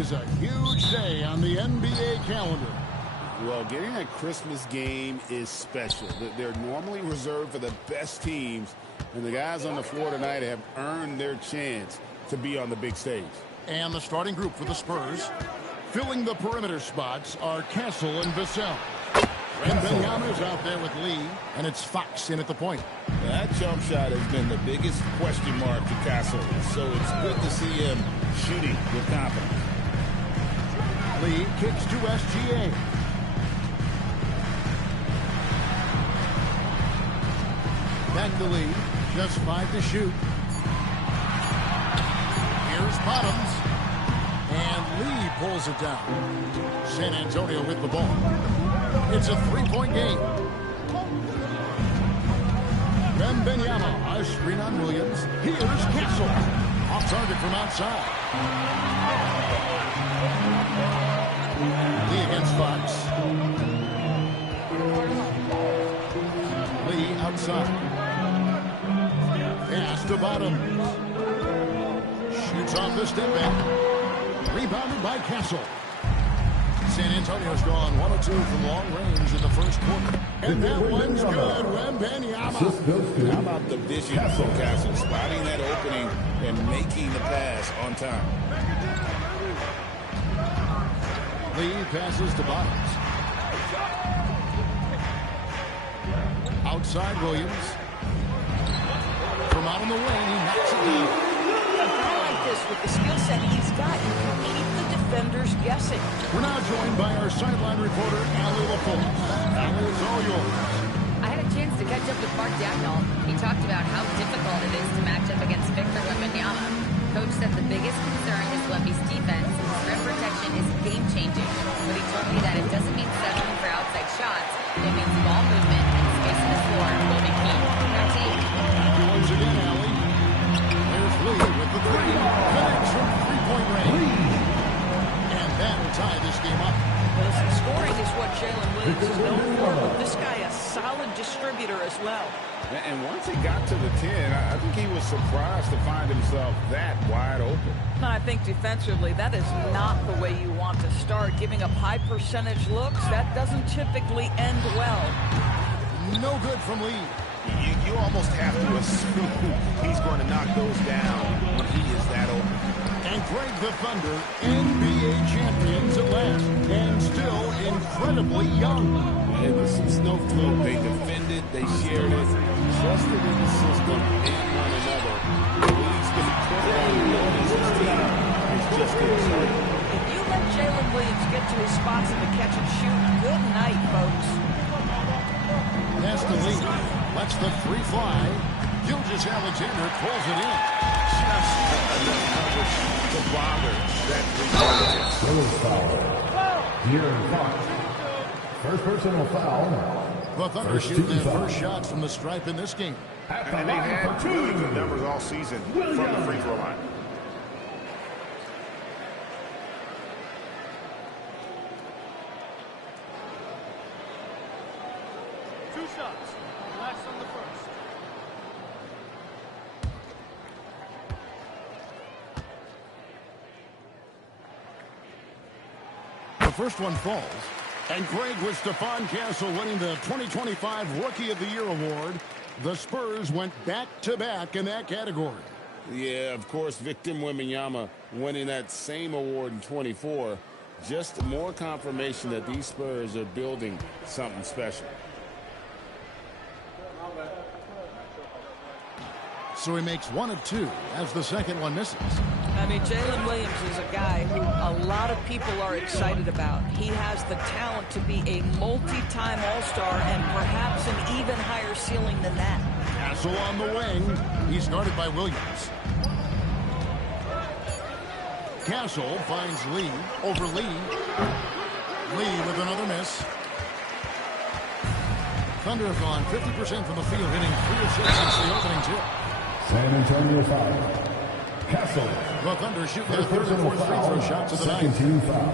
is a huge day on the NBA calendar. Well, getting a Christmas game is special. They're normally reserved for the best teams, and the guys on the floor tonight have earned their chance to be on the big stage. And the starting group for the Spurs, filling the perimeter spots, are Castle and Vassell. Wembanyama is out there with Lee, and it's Fox in at the point. That jump shot has been the biggest question mark to Castle, so it's good to see him shooting with confidence. Lee kicks to SGA. Back to Lee, just 5 to shoot. Here's Bottoms, and Lee pulls it down. San Antonio with the ball. It's a 3-point game. Wembanyama, a screen on Williams. Here's Castle. Off target from outside. Lee against Fox. Lee outside. Pass to Bottoms. Shoots off the step back. Rebounded by Castle. San Antonio's gone 1 of 2 from long range in the first quarter. And that one's good. Wembanyama. How about the vision from Castle, spotting that opening and making the pass on time. Lee passes to Bottoms. Outside Williams. From out on the wing, he knocks it down. A guy like this, with the skill set he's got, you can keep the defenders guessing. We're now joined by our sideline reporter, Allie LaForce. Allie, it's all yours. I had a chance to catch up with Mark Dagnall. He talked about how difficult it is to match up against Victor Wembanyama. Coach said the biggest concern is Wemby's defense. Rim protection is game-changing, but he told me that it doesn't mean settling for outside shots. It means ball movement and space in the floor will be key. Now, team. Once again, Allie. There's Lee with the three. Connects from three-point range. And that'll tie this game up. Listen, scoring is what Jalen Williams is known for, but this guy a solid distributor as well. And once he got to the 10, I think he was surprised to find himself that wide open. I think defensively, that is not the way you want to start. Giving up high percentage looks, that doesn't typically end well. No good from Lee. You almost have to assume he's going to knock those down when he is that open. And Greg the Thunder, NBA champions at last, and still incredibly young. And this is no fluke. They defended, they shared it, trusted in the system and one another. The league's going to put on Williams' team is just absurd. If you let Jalen Williams get to his spots in the catch and shoot, good night, folks. Pass to Lee. Lets the three fly. Gilgeous-Alexander pulls it in. Just enough coverage to bother that three. Foul. Here in Fox. First personal foul. The Thunder shoot their first shot from the stripe in this game. And they've had really good numbers all season from the free throw line. Two shots. Relax on the first. The first one falls. And Greg, with Stephon Castle winning the 2025 Rookie of the Year award, the Spurs went back-to-back in that category. Yeah, of course, Victor Wembanyama winning that same award in 24. Just more confirmation that these Spurs are building something special. So he makes 1 of 2 as the second one misses. I mean, Jalen Williams is a guy who a lot of people are excited about. He has the talent to be a multi-time All-Star and perhaps an even higher ceiling than that. Castle on the wing. He's guarded by Williams. Castle finds Lee over Lee. Lee with another miss. Thunder have gone 50% from the field, hitting 3 of 6 since the opening tip. San Antonio foul. Castle. The Thunder shoot their third and fourth free throw shots of the night. Second team foul.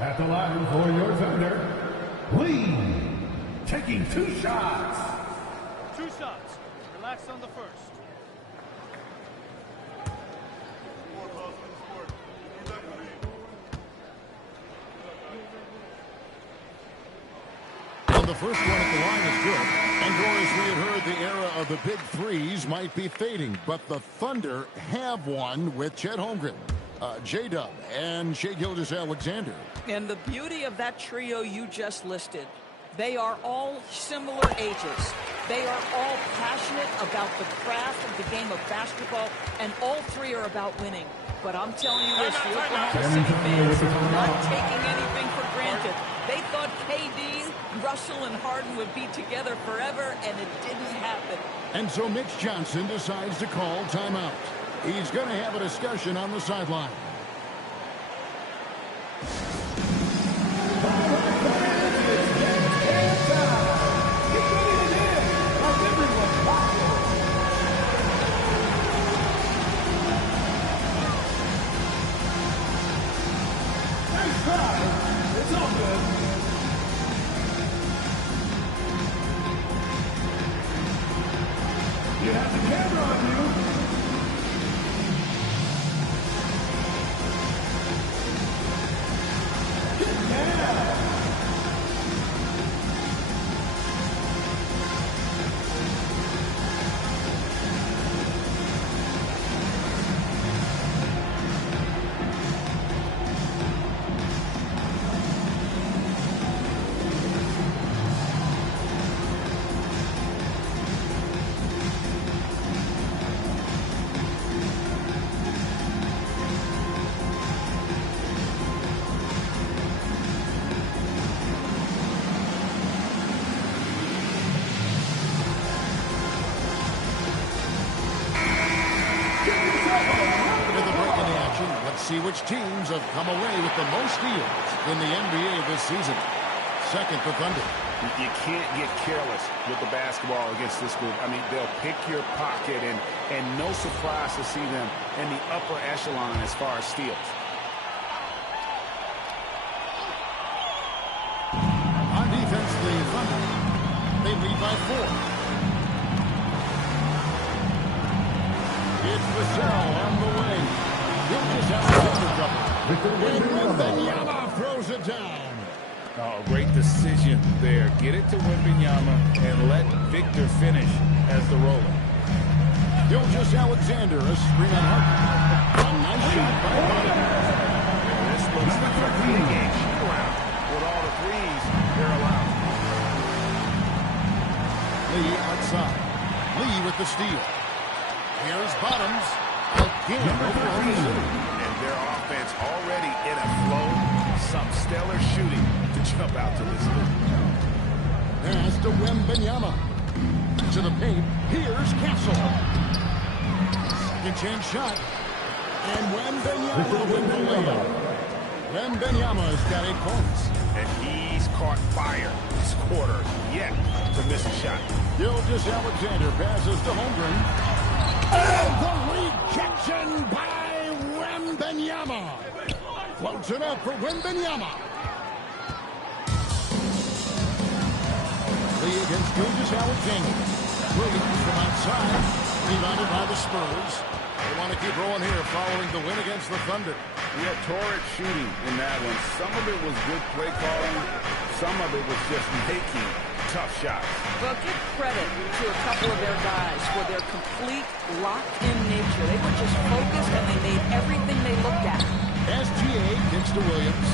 At the line for your Thunder, Lee, taking 2 shots. Two shots. Relax on the first. the first one at the line is good. And Doris, we had heard the era of the big threes might be fading, but the Thunder have one with Chet Holmgren, J-Dub, and Shai Gilgeous-Alexander. And the beauty of that trio you just listed, they are all similar ages. They are all passionate about the craft of the game of basketball, and all three are about winning. But I'm telling you this, the Oklahoma City fans are not taking anything for granted. They thought KD, Russell, and Harden would be together forever, and it didn't happen. And so Mitch Johnson decides to call timeout. He's going to have a discussion on the sideline. It's all good. You have the camera on you. See which teams have come away with the most steals in the NBA this season. Second, the Thunder. You can't get careless with the basketball against this group. I mean, they'll pick your pocket, and no surprise to see them in the upper echelon as far as steals. On defense, the Thunder. They lead by 4. It's Vassell on the wing. Wembanyama throws it down. Oh, great decision there. Get it to Wembanyama and let Victor finish as the roller. Gilgeous-Alexander, a screen on Harper. A nice shot by Harper. This looks like a game shoot-around. With all the threes, they're allowed. Lee outside. Lee with the steal. Here's Bottoms. Again, and their offense already in a flow. Some stellar shooting to jump out to this lead. Pass to Wembanyama. To the paint. Here's Castle. Second chance shot. And Wembanyama with the layup. Wembanyama's got 8 points. And he's caught fire this quarter yet to miss a shot. Gilgeous-Alexander passes to Holmgren. And the rejection by Wembanyama. Floats it up for Wembanyama. Lee against Gilgeous-Alexander. Williams from outside. Rebounded by the Spurs. They want to keep rolling here following the win against the Thunder. We had torrid shooting in that one. Some of it was good play calling. Some of it was just making tough shots. Well, give credit to a couple of their guys for their complete locked-in nature. They were just focused, and they made everything they looked at. SGA gets to Williams.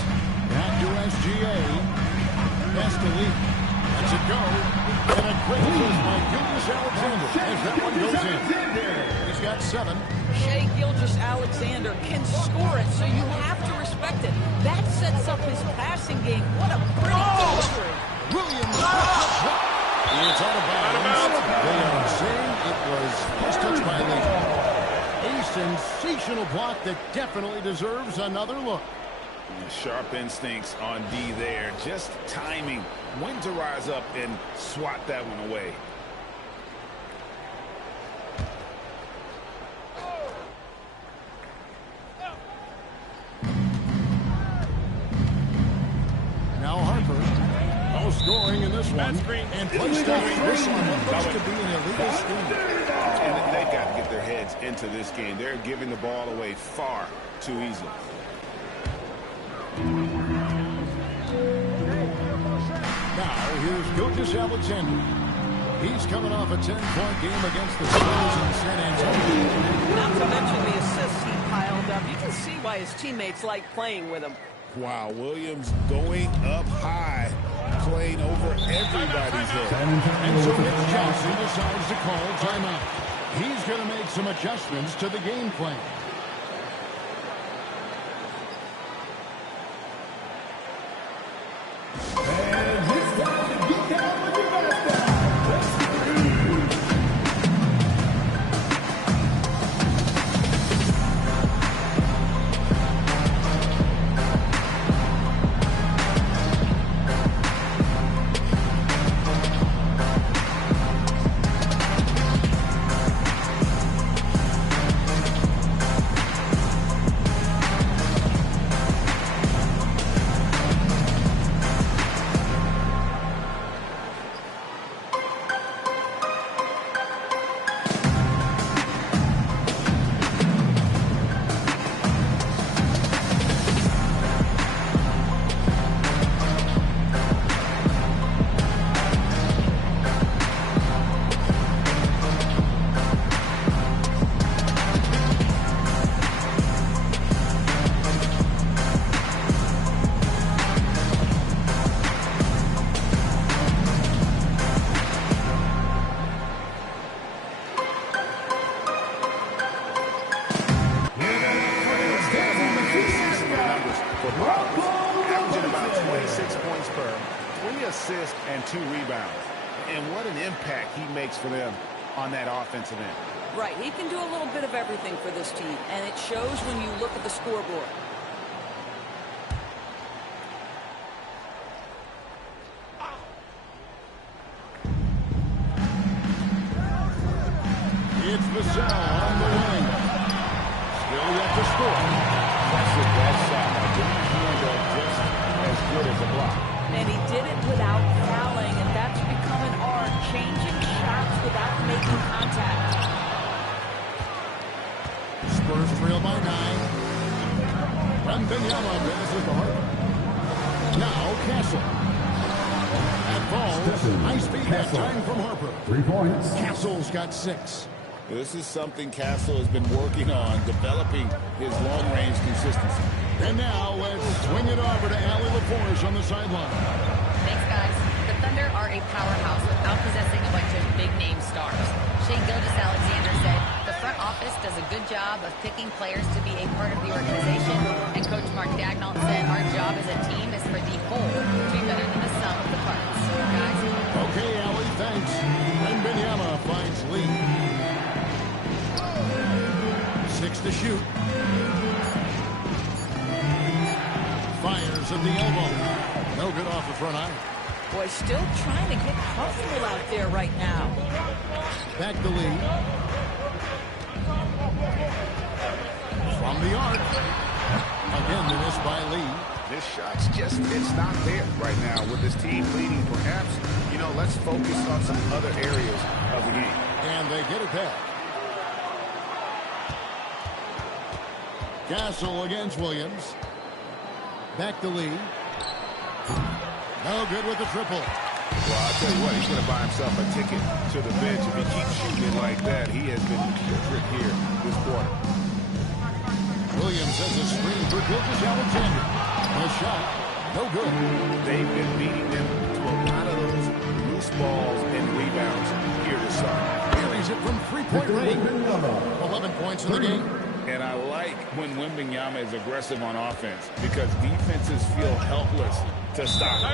Back to SGA. Pass to Lee. Lets it go. And a great move by Gilgeous-Alexander as that one goes in. He's got 7. Shai Gilgeous-Alexander can score it, so you have to respect it. That sets up his passing game. What a pretty delivery. Williams. It's out of bounds. They are saying it was first touch by Lee. A sensational block that definitely deserves another look. Sharp instincts on D there. Just timing when to rise up and swat that one away. Now Harper. No scoring in this one. And placed up this one. Looks to be an illegal screen. And they've got to get their heads into this game. They're giving the ball away far too easily. Now Here's Gilgeous Alexander. He's coming off a 10-point game against the Spurs in San Antonio. Not to mention the assists he piled up. You can see why his teammates like playing with him. Wow, Williams going up high, playing over everybody's head. And so Mitch Johnson decides to call timeout. He's going to make some adjustments to the game plan. And it's time to get down with your back down. Let's go. Averaging about 26 points per, 3 assists, and 2 rebounds. And what an impact he makes for them on that offensive end. Right, he can do a little bit of everything for this team, and it shows when you look at the scoreboard. It's Vassell on the wing. Still yet to score. That's a bad shot. I didn't handle just as good as a block. And he did it without fouling, and that's become an art, changing shots without making contact. Spurs trail by 9. Wembanyama finishes the heart. Now Castle. That falls. High speed that time from Harper. 3 points. Castle's got 6. This is something Castle has been working on, developing his long-range consistency. And now let's swing it over to Allie LaForce on the sideline. Thanks, guys. The Thunder are a powerhouse without possessing a bunch of big-name stars. Shai Gilgeous-Alexander said, the front office does a good job of picking players to be a part of the organization. And Coach Mark Daigneault said, our job as a team is for the whole to be better than the sum of the parts. Guys? Okay, Allie, thanks. Wembanyama finds Lee. 6 to shoot. Fires at the elbow. No good off the front iron. Boy, still trying to get comfortable out there right now. Back to Lee. From the arc. Again, the miss by Lee. This shot's just, it's not there right now with this team leading. Perhaps, let's focus on some other areas of the game. And they get it back. Castle against Williams. Back to Lee. No good with the triple. Well, I'll tell you what, he's going to buy himself a ticket to the bench. If he keeps shooting it like that, he has been putrid here this quarter. Williams has a screen for Gilgeous-Alexander. A shot. No good. They've been beating them to a lot of those loose balls and rebounds here to start. Buries it from 3-point range. 11 points in the game. And I like when Wembanyama is aggressive on offense because defenses feel helpless to stop.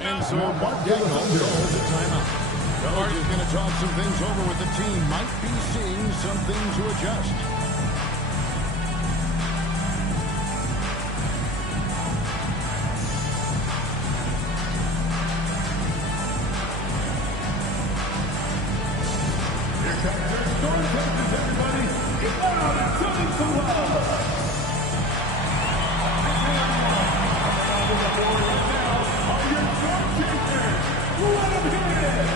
And so Mark Daigneault calls a timeout. Coach is going to talk some things over with the team. Might be seeing something to adjust. Here comes your storm coaches, everybody. Get loud and something so loud. Now are your storm chasers. Let them hear it.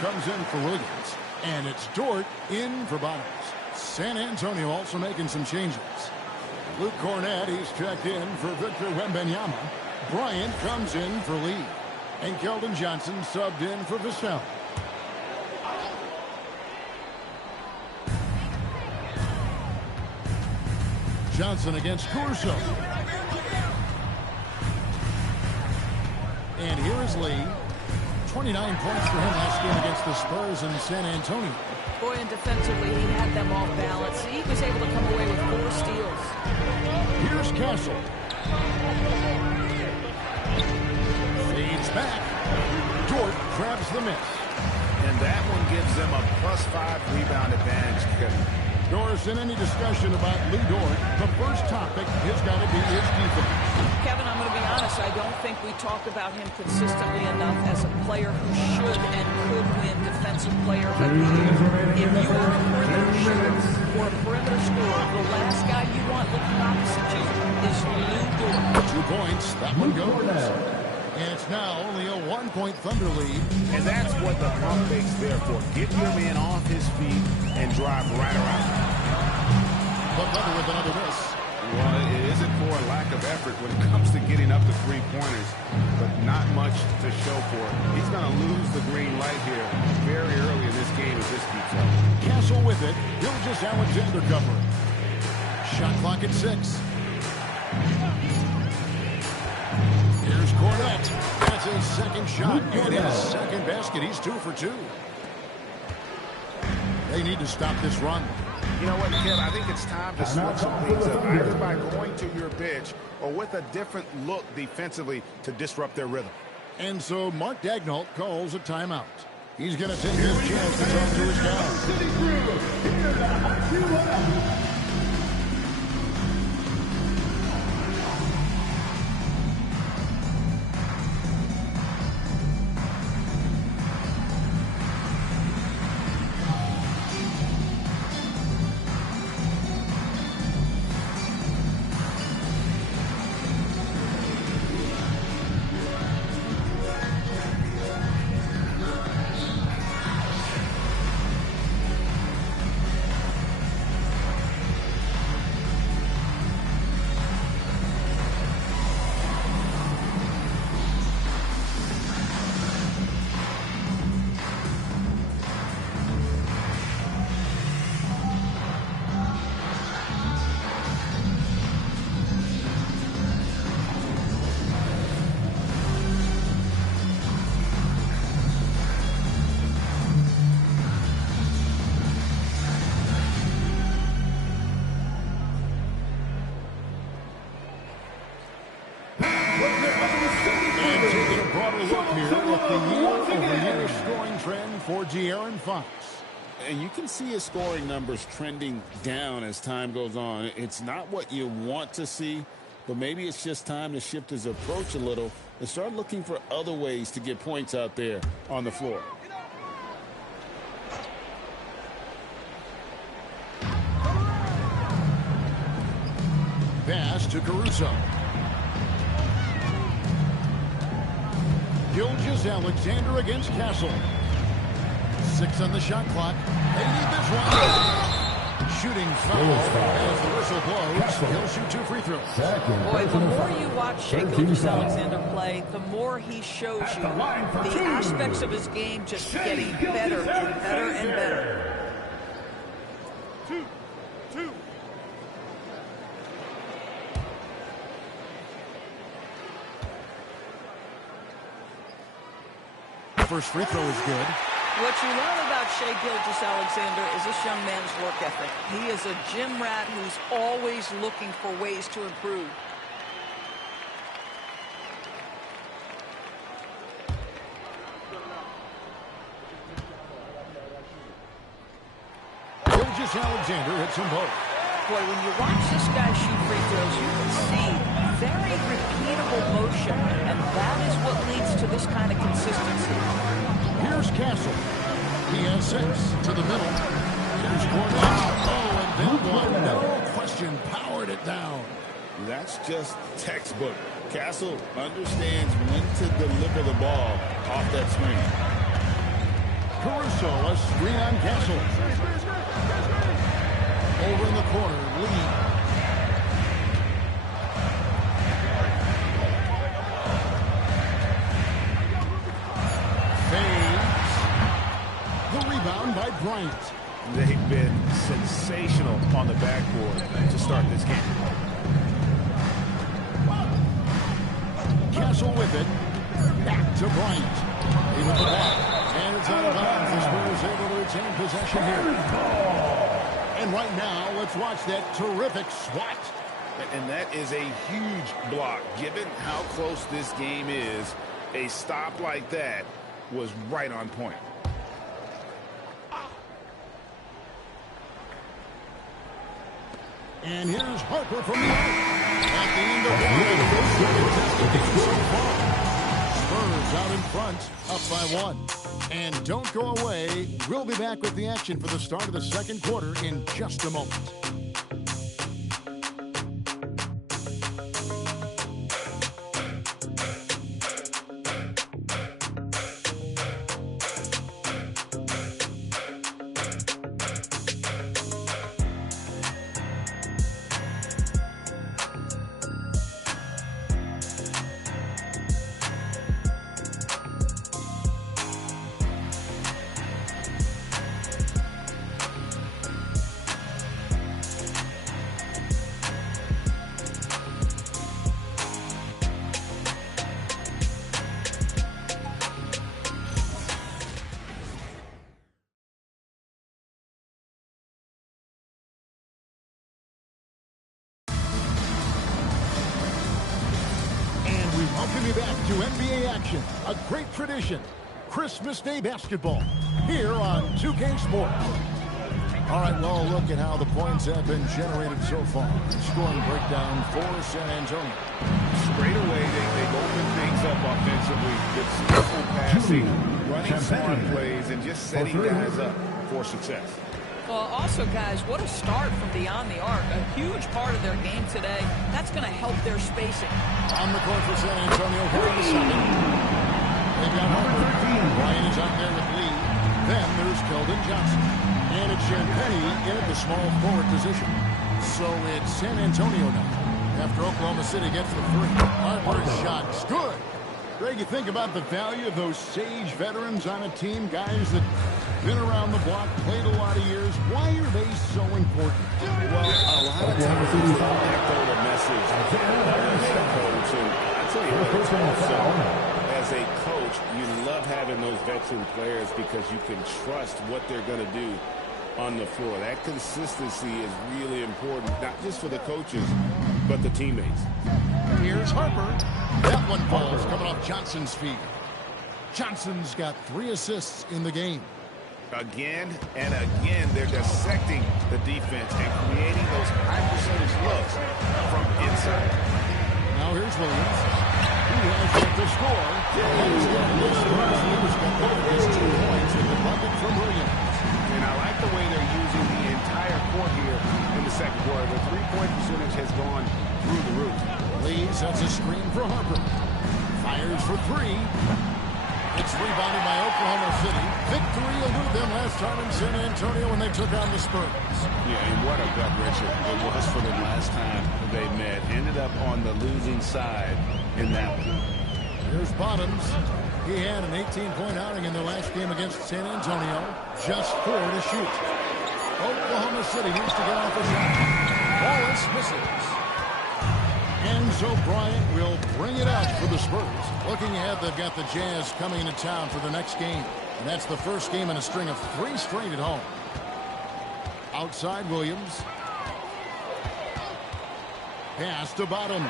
comes in for Williams. And it's Dort in for Bottoms. San Antonio also making some changes. Luke Cornett, he's checked in for Victor Wembanyama. Bryant comes in for Lee. And Keldon Johnson subbed in for Vassell. Johnson against Caruso. And here is Lee. 29 points for him last game against the Spurs in San Antonio. Boy, and defensively, he had them all balanced. He was able to come away with 4 steals. Here's Castle. Fades back. Dort grabs the miss. And that one gives them a +5 rebound advantage. Doris, in any discussion about Lee Dort, the first topic has got to be his defense. Kevin, I'm going to be honest. I don't think we talk about him consistently enough as a player who should and could win Defensive Player of the Year. If you are a perimeter shooter or a perimeter scorer, the last guy you want looking opposite you is Lee Dort. 2 points. That one goes. And it's now only a 1-point Thunder lead. And that's what the pump fake's there for. Get your man off his feet and drive right around. But Thunder with another miss. Well, it isn't for a lack of effort when it comes to getting up to 3-pointers, but not much to show for it. He's going to lose the green light here very early in this game if this keeps up. Castle with it. Gilgeous-Alexander covering. Shot clock at 6. Here's Cornett. That's his second shot and his second basket. He's 2 for 2. They need to stop this run. You know what, Kev? I think it's time to switch some things up, either by going to your bench or with a different look defensively to disrupt their rhythm. And so Mark Daigneault calls a timeout. He's going to take his chance to talk to his guys. For De'Aaron Fox. And you can see his scoring numbers trending down as time goes on. It's not what you want to see, but maybe it's just time to shift his approach a little and start looking for other ways to get points out there on the floor. Pass to Caruso. Gilgeous-Alexander against Castle. 6 on the shot clock. They need this one. Shooting foul as the whistle blows. He'll shoot 2 free throws. Boy, the more you watch Shai Gilgeous-Alexander play, the more he shows you the aspects of his game just getting better and better and better. 2. First free throw is good. What you learn about Shai Gilgeous-Alexander is this young man's work ethic. He is a gym rat who's always looking for ways to improve. Gilgeous-Alexander hits them both. Boy, when you watch this guy shoot free throws, you can see very repeatable motion, and that is what leads to this kind of consistency. Here's Castle. He has 6 to the middle. Here's Cornett. Oh, and then one, no question, powered it down. That's just textbook. Castle understands when to deliver the ball off that screen. Caruso, a screen on Castle. Over in the corner, Lee. Fades. The rebound by Bryant. They've been sensational on the backboard to start this game. Castle with it. Back to Bryant. He with the block. And it's out of bounds. The Spurs able to retain possession here. And right now, let's watch that terrific swat. And that is a huge block. Given how close this game is, a stop like that was right on point. And here's Harper from the arc. At the end of one. So far. Spurs out in front, up by 1. And don't go away. We'll be back with the action for the start of the second quarter in just a moment. Welcome you back to NBA action, a great tradition, Christmas Day basketball, here on 2K Sports. All right, well, look at how the points have been generated so far. Scoring breakdown for San Antonio. Straight away, they've opened things up offensively. Good simple passing, running smart plays, and just setting guys up for success. Well, also, guys, what a start from beyond the arc. A huge part of their game today. That's going to help their spacing. On the court for San Antonio here in the second. They've got Harper. Ryan is out there with Lee. Then there's Keldon Johnson. And it's Champagnie in at the small forward position. So it's San Antonio now. After Oklahoma City gets the three. Harper's shot is good. Greg, you think about the value of those sage veterans on a team, guys that been around the block, played a lot of years. Why are they so important? Well, a lot of times it's to echo the message of the head coach. And I tell you what, it's also, as a coach, you love having those veteran players because you can trust what they're going to do on the floor. That consistency is really important, not just for the coaches, but the teammates. Here's Harper. That one falls coming off Johnson's feet. Johnson's got 3 assists in the game. Again and again, they're dissecting the defense and creating those high percentage looks from inside. Now here's Williams. He has yet to score. He's got his first 2 points in the bucket from Williams. And I like the way they're using the entire court here in the second quarter. The three-point percentage has gone through the roof. Lee sets a screen for Harper. Fires for 3. It's rebounded by Oklahoma City. Victory eluded them last time in San Antonio when they took on the Spurs. Yeah, and what a gut wrencher it was for them last time they met. Ended up on the losing side in that one. Here's Bottoms. He had an 18-point outing in their last game against San Antonio. Just 4 to shoot. Oklahoma City needs to get off a shot. Wallace misses. Enzo Bryant will bring it out for the Spurs. Looking ahead, they've got the Jazz coming into town for the next game. And that's the first game in a string of 3 straight at home. Outside Williams. Pass to Bottoms.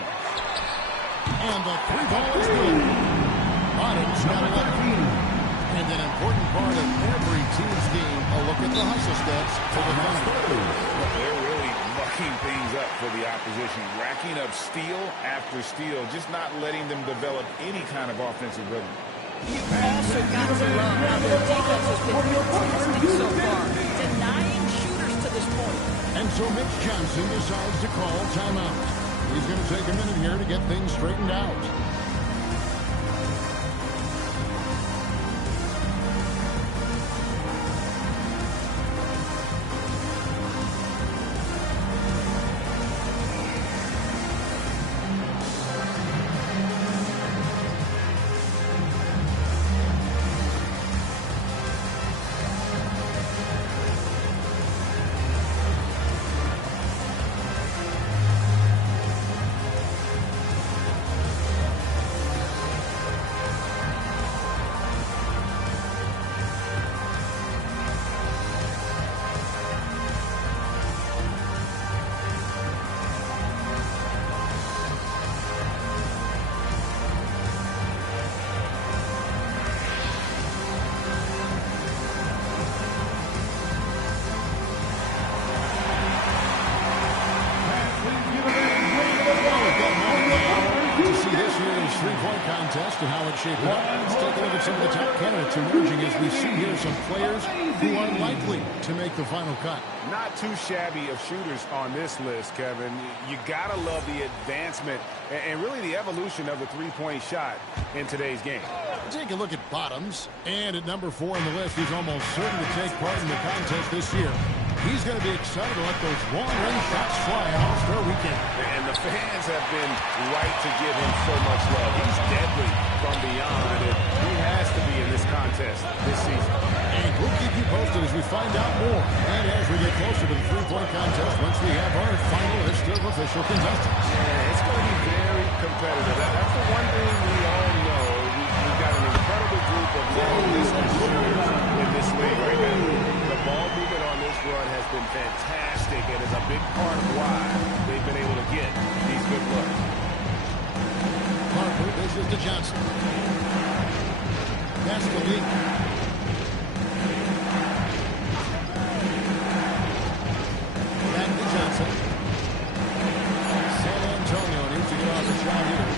And the 3-ball is good. Bottoms got 11. And an important part of every team's game, a look at the hustle stats for the Thunder. They're really mucking things up for the opposition, racking up steal after steal, just not letting them develop any kind of offensive rhythm. You've also got to love how their defense has been fantastic so far, denying shooters to this point. And so Mitch Johnson decides to call timeout. He's going to take a minute here to get things straightened out. contest and how it shaped up. Let's take a look at some of the top candidates emerging as we see here some players who are likely to make the final cut. Not too shabby of shooters on this list, Kevin. You gotta love the advancement and really the evolution of the three-point shot in today's game. Take a look at Bottoms, and at number 4 on the list, he's almost certain to take part in the contest this year. He's going to be excited to let those long-range shots fly on All-Star Weekend. And the fans have been right to give him so much love. He's deadly from beyond, and he has to be in this contest this season. And we'll keep you posted as we find out more. And as we get closer to the three-point contest, once we have our final list of official contestants. Yeah, it's going to be very competitive. That's the one thing we all know. We've got an incredible group of long-distance shooters in this league right now. The ball movement on this run has been fantastic and is a big part of why they've been able to get these good looks. Harper dishes to Johnson. That's the lead. Back to Johnson. San Antonio needs to get off the shot here.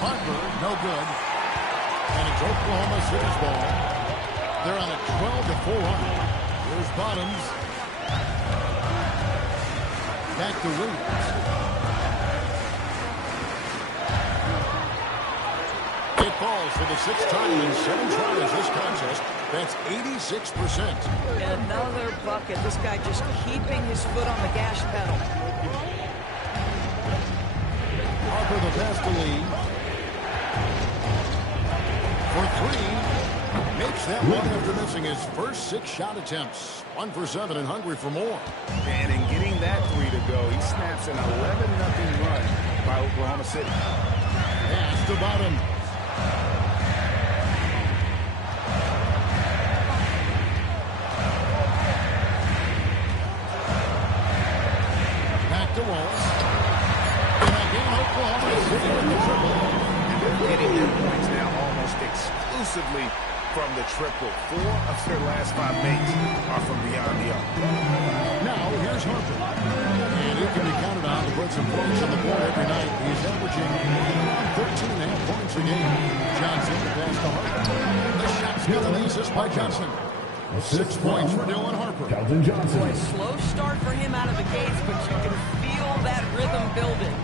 Harper, no good. And it's Oklahoma City's ball. They're on a 12-4 run. Here's Bottoms. Back to Williams. It falls for the 6th time in 7 tries this contest. That's 86%. Another bucket. This guy just keeping his foot on the gas pedal. Harper the pass to Lee. For 3. Makes that one after missing his first 6 shot attempts. 1 for 7 and hungry for more. And in getting that 3 to go, he snaps an 11-0 run by Oklahoma City. Pass to Bottom. Back to Wallace. And again, Oklahoma City with the triple. And they're getting their points now almost exclusively from the triple. 4 of their last 5 mates are from beyond the arc. Now, here's Harper. And he can be counted on to put some points on the board every night. He's averaging around 13.5 points a game. Johnson, the pass to Harper. The shot's good and the assist by Johnson. 6 points for Dylan Harper. Keldon Johnson. Boy, slow start for him out of the gates, but you can feel that rhythm building.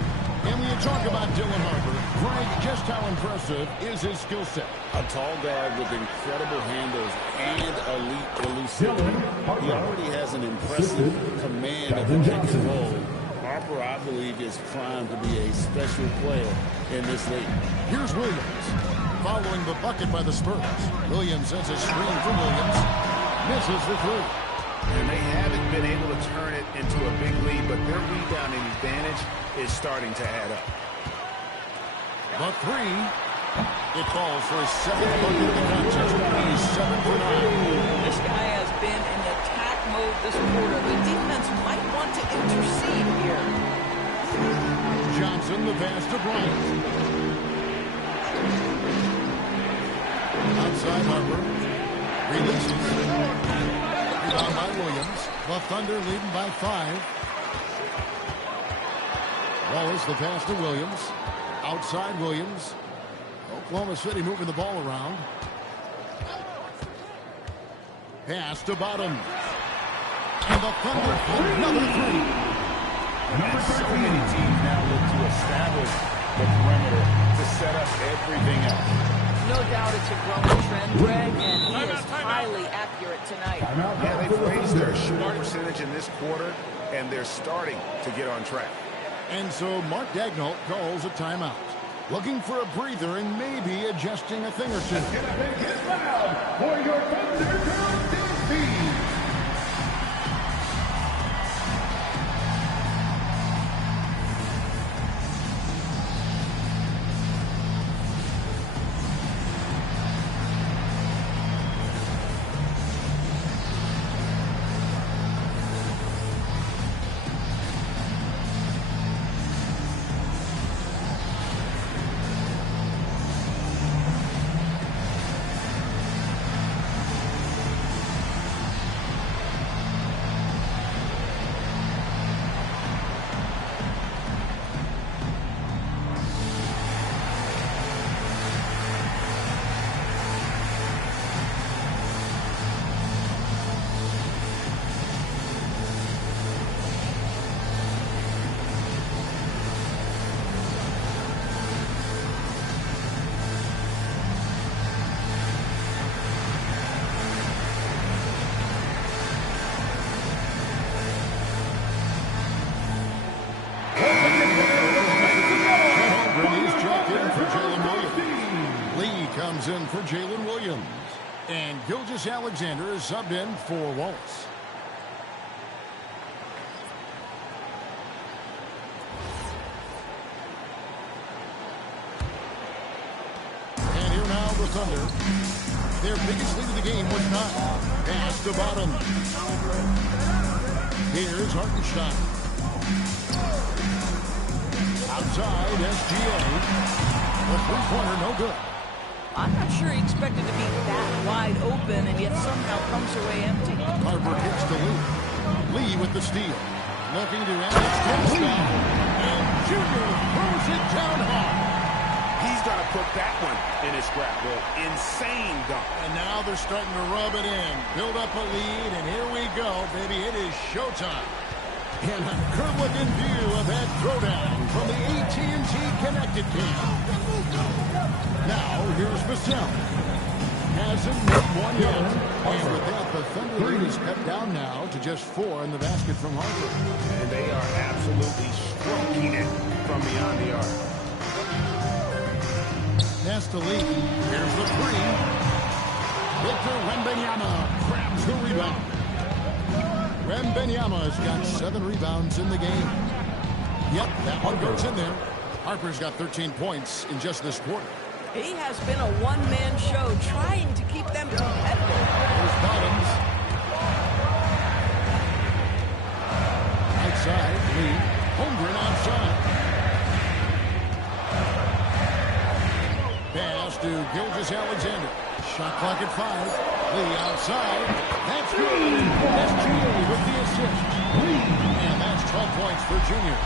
And when you talk about Dylan Harper, Greg, just how impressive is his skill set? A tall guard with incredible handles and elite elusiveness. He already has an impressive command of the pick and roll. Harper, I believe, is primed to be a special player in this league. Here's Williams. Following the bucket by the Spurs. Williams sends a screen for Williams. Misses the 3. And they haven't been able to turn it into a big lead, but their rebounding advantage is starting to add up. The 3. It falls for his 7th bucket of the contest. He's 7 for 9. This guy has been in attack mode this quarter. The defense might want to intercede here. Johnson, the pass to Bryant. Outside Harper. Releases. Rebound by Williams. The Thunder leading by 5. Wallace, the pass to Williams. Outside Williams. Oklahoma City moving the ball around. Pass to Bottom. And the Thunder another 3. And so many teams now look to establish the perimeter to set up everything else. No doubt it's a growing trend, Greg, and he is highly accurate tonight. Yeah, they've raised their shooting percentage in this quarter, and they're starting to get on track. And so Mark Daigneault calls a timeout. Looking for a breather and maybe adjusting a thing or two. Get loud for your Thunder Girls. Gilgeous-Alexander is subbed in for Wallace. And here now the Thunder. Their biggest lead of the game was not. Pass to bottom. Here's Hartenstein. Outside, SGA. The three-pointer, no good. I'm not sure he expected to be that wide open and yet somehow comes away empty. Harper kicks to Lee. Lee with the steal. Looking to end his touchdown. And Junior throws it down hard. He's got to put that one in his scrapbook. Insane dunk. And now they're starting to rub it in. Build up a lead, and here we go, baby. It is showtime. And a good-looking view of that throwdown from the AT&T Connected Team. Now, here's Vassell. Hasn't made one yet. And with that, the Thunder lead is cut down now to just 4 in the basket from Harper. And they are absolutely stroking it from beyond the arc. Pass to Lee. Here's the three. Victor Wembanyama grabs the rebound. Wembanyama's got 7 rebounds in the game. Yep, that one goes in there. Harper's got 13 points in just this quarter. He has been a one-man show trying to keep them competitive. Here's Bottoms. Outside, Lee. Holmgren outside. Pass to Gilgeous-Alexander. Shot clock at 5. Lee outside. That's good. SGA with the assist. And that's 12 points for Junior.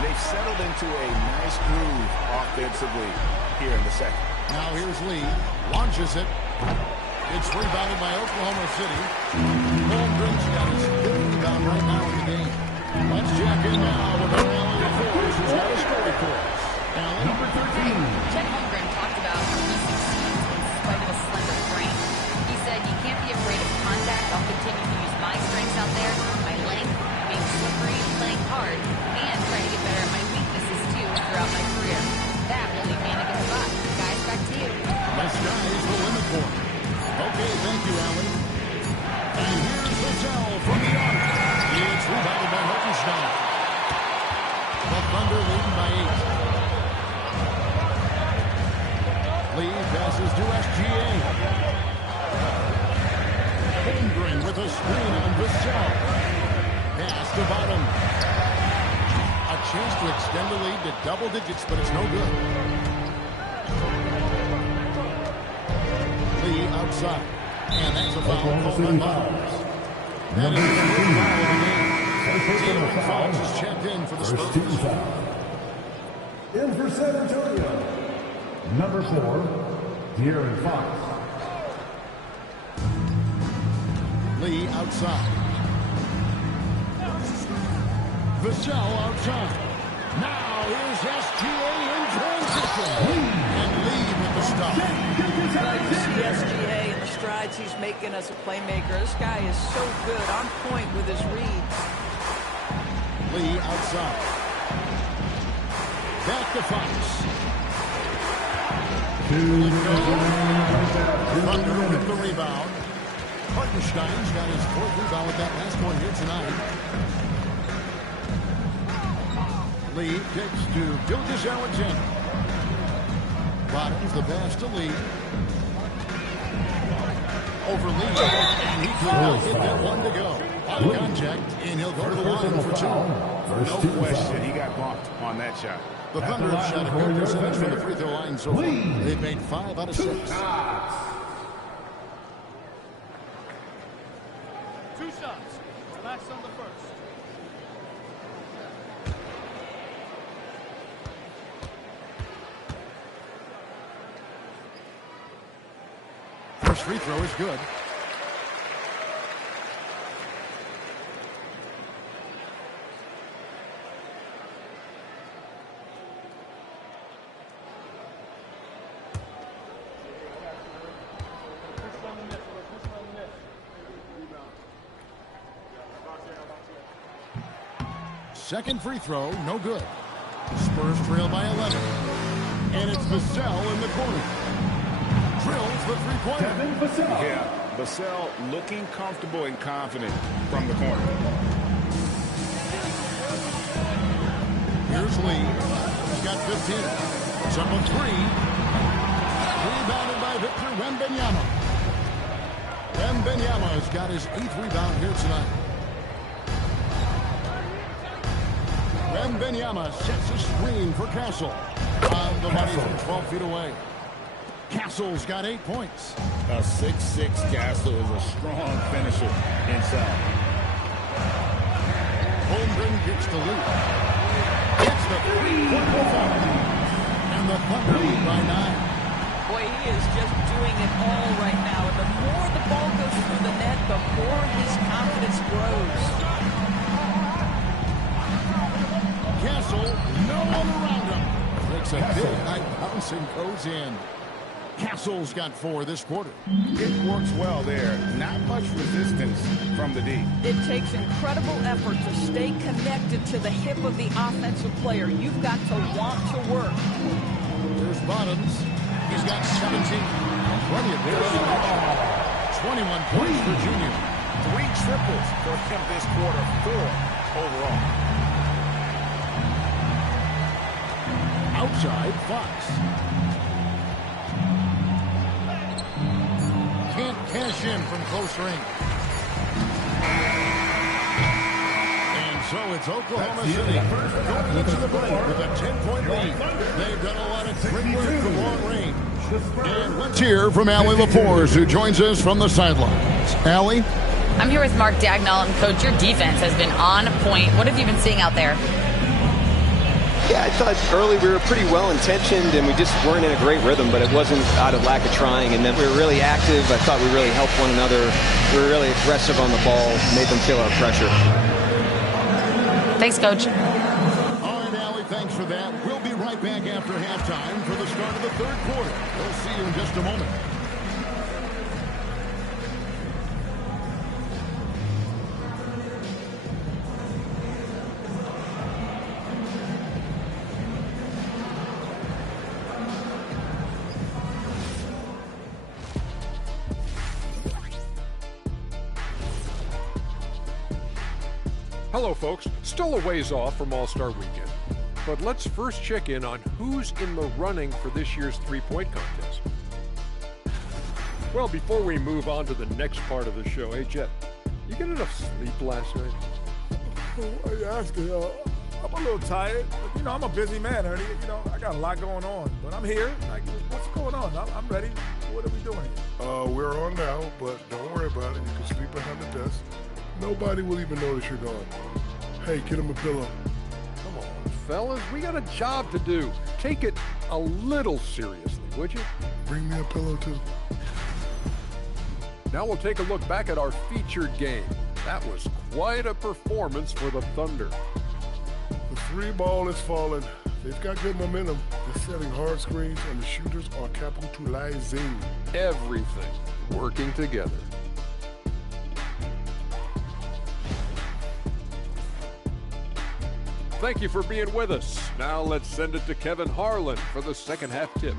They've settled into a nice groove offensively here in the second. Now here's Lee. Launches it. It's rebounded by Oklahoma City. Holmgren's got his 5th rebound right now in the game. Let's check in now with our Allen Force, who's got a story for us. Allen, number 13. Chet Holmgren talked about how he succeeds in spite of a slender frame. He said, "You can't be afraid of contact. I'll continue to use my strengths out there, my length, being slippery, playing hard, and try to get better at my weaknesses too throughout my career. That will leave me in a good spot." Guys, back to you. The sky is the limit for him. Okay, thank you, Allen. And here's Vassell from the arc. It's rebounded by Hartenstein. The Thunder leading by 8. Lee passes to SGA. Holmgren with a screen on Vassell. Pass to bottom. A chance to extend the lead to double digits, but it's no good. Lee outside. And that's a foul called on Bottoms. That is the first foul of the game. De'Aaron Fox is checked in for the First team Spurs. foul. In for San Antonio, number 4, De'Aaron Fox. Lee outside. Vassell outside. Now here's SGA in transition. And Lee with the stop. You see SGA and the strides he's making as a playmaker. This guy is so good, on point with his reads. Lee outside. Back to Fox. Thunder with the rebound. Hartenstein's got his 4th rebound with that last one here tonight. Lee kicks to Gilgeous-Alexander. Bottoms the pass to Lee. Over Lee. And he could not hit that one to go. Out of contact, and he'll go to the line for 2. No question, he got bumped on that shot. The Thunder have shot a good percentage from the free throw line so far. They've made 5 out of 6. 2 shots. Last on the first. First free throw is good. Second free throw, no good. Spurs trail by 11. And it's Vassell in the corner. Drills the three-pointer. Yeah, Vassell looking comfortable and confident from the corner. Here's Lee. He's got 15. It's up on 3. Rebounded by Victor Wembanyama. Wembanyama has got his 8th rebound here tonight. Wembanyama sets a screen for Castle. On the money from 12 feet away. Castle's got 8 points. A 6'6" Castle is a strong finisher inside. Holmgren gets the lead. It's the 3-point performance. And the Thunder lead by 9. Boy, he is just doing it all right now. And the more the ball goes through the net, the more his confidence grows. Castle, no one around him. Makes a big high bounce and goes in. Castle's got 4 this quarter. It works well there. Not much resistance from the D. It takes incredible effort to stay connected to the hip of the offensive player. You've got to want to work. There's Bottoms. He's got 17. Plenty of action. 21 points for Junior. 3 triples for him this quarter, 4 overall. Outside, Fox. Can't cash in from close range. And so it's Oklahoma City going into the break with a 10-point lead. They've done a lot of great work from long range. And let's hear from Allie LaForce, who joins us from the sidelines. Allie? I'm here with Mark Daigneault, and Coach, your defense has been on point. What have you been seeing out there? Yeah, I thought early we were pretty well-intentioned, and we just weren't in a great rhythm, but it wasn't out of lack of trying. And then we were really active. I thought we really helped one another. We were really aggressive on the ball, made them feel our pressure. Thanks, Coach. All right, Allie, thanks for that. We'll be right back after halftime for the start of the 3rd quarter. We'll see you in just a moment. Hello, folks. Still a ways off from All-Star Weekend, but let's first check in on who's in the running for this year's three-point contest. Well, before we move on to the next part of the show, hey, Jet, you get enough sleep last night? Why are you asking? I'm a little tired. But, I'm a busy man, Ernie. I got a lot going on, but I'm here. Like, what's going on? I'm ready. What are we doing here? We're on now, but don't worry about it. You can sleep behind the desk. Nobody will even notice you're gone. Hey, get him a pillow. Come on, fellas. We got a job to do. Take it a little seriously, would you? Bring me a pillow, too. Now we'll take a look back at our featured game. That was quite a performance for the Thunder. The 3 ball is falling. They've got good momentum. They're setting hard screens, and the shooters are capitalizing. Everything working together. Thank you for being with us. Now let's send it to Kevin Harlan for the second half tip.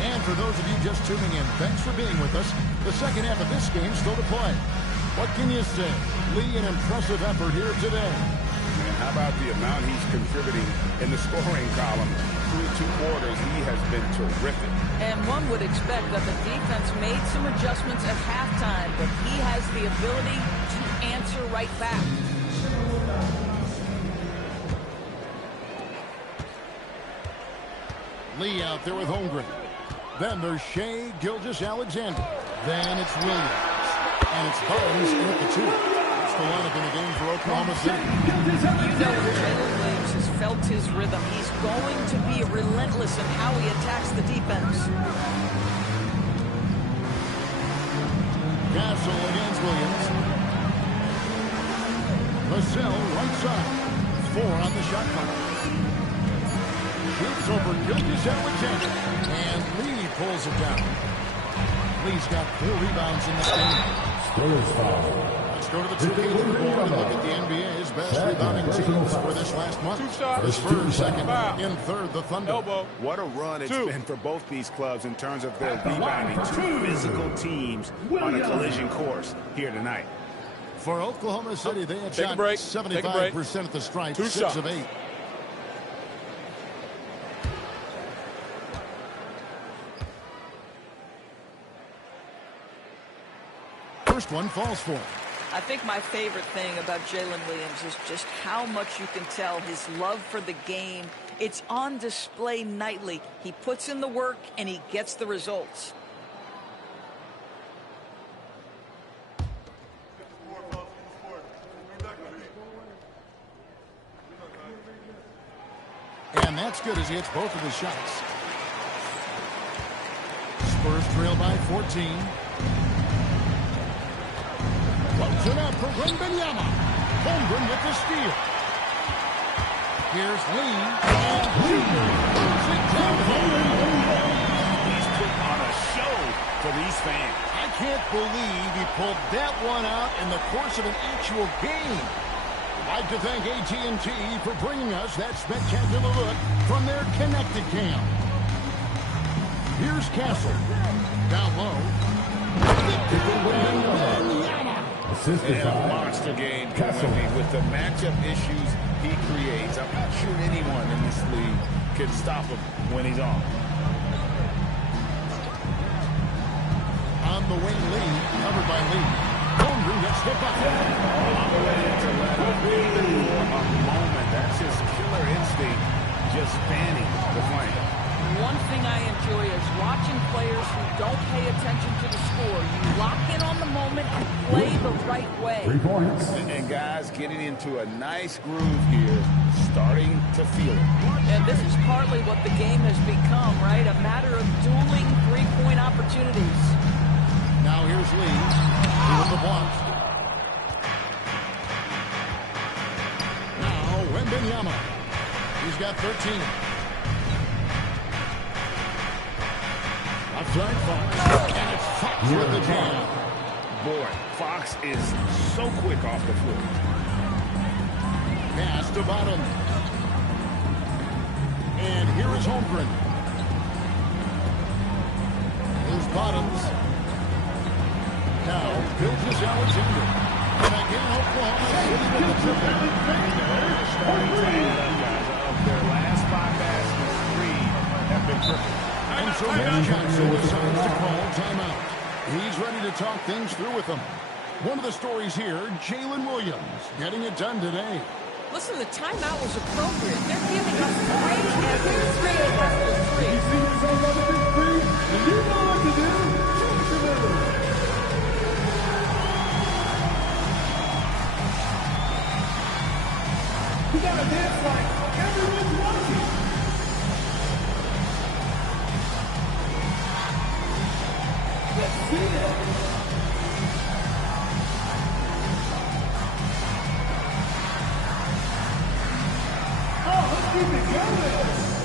And for those of you just tuning in, thanks for being with us. The second half of this game still to play. What can you say? Lee, an impressive effort here today. And how about the amount he's contributing in the scoring column? Through 2 quarters, he has been terrific. And one would expect that the defense made some adjustments at halftime, but he has the ability to answer right back. Lee out there with Holmgren. Then there's Shai Gilgeous-Alexander. Then it's Williams. And it's Barnes in at the 2. That's the lineup in the game for Oklahoma City. You know Jalen Williams has felt his rhythm. He's going to be relentless in how he attacks the defense. Castle against Williams. Vassell right side. 4 on the shot clock. Shoots over Gilgeous-Alexander. And Lee pulls it down. Lee's got 4 rebounds in this game. Spurs foul. Let's go to the 2K leaderboard and look at the NBA's best rebounding teams for this last month. The Spurs second, in third, the Thunder. What a run it's been for both these clubs in terms of their rebounding. 2 physical teams on a collision course here tonight. For Oklahoma City, they had shot 75% at the stripe, 6 of 8. First one falls for him. I think my favorite thing about Jalen Williams is just how much you can tell his love for the game. It's on display nightly. He puts in the work and he gets the results. And that's good as he hits both of his shots. Spurs trail by 14. Pumps it up for Wembanyama. Holmgren with the steal. Here's Lee. And Lee puts it down home. He's put on a show for these fans. I can't believe he pulled that one out in the course of an actual game. I'd like to thank AT&T for bringing us that spectacular look from their connected cam. Here's Castle. Down low. And a monster game for Wemby with the matchup issues he creates. I'm not sure anyone in this league can stop him when he's on. On the wing, Lee, covered by Lee. Holmgren gets the bucket. On the way to let him breathe for a moment. That's his killer instinct, just fanning the flame. One thing I enjoy is watching players who don't pay attention to the score. You lock in on the moment and play the right way. 3 points. And guys getting into a nice groove here, starting to feel it. And this is partly what the game has become, right? A matter of dueling three-point opportunities. Now here's Lee with the block. Now Wembanyama. He's got 13. Outside Fox. And it's Fox with the jam. Boy, Fox is so quick off the floor. Pass to Bottom. And here is Holmgren. Here's Bottoms. Now, Gilgeous Alexander. And again, Oklahoma City with the triple. Their last 5 baskets, 3 have been triple. And so Mitch Johnson decides to call timeout. He's ready to talk things through with them. One of the stories here, Jalen Williams getting it done today. Listen, the timeout was appropriate. They're giving us 3 after 3 after 3. You see yourself on the big screen, and you know what to do. Remember. You gotta dance like everyone's watching. Let's see it. Oh, let's keep it going.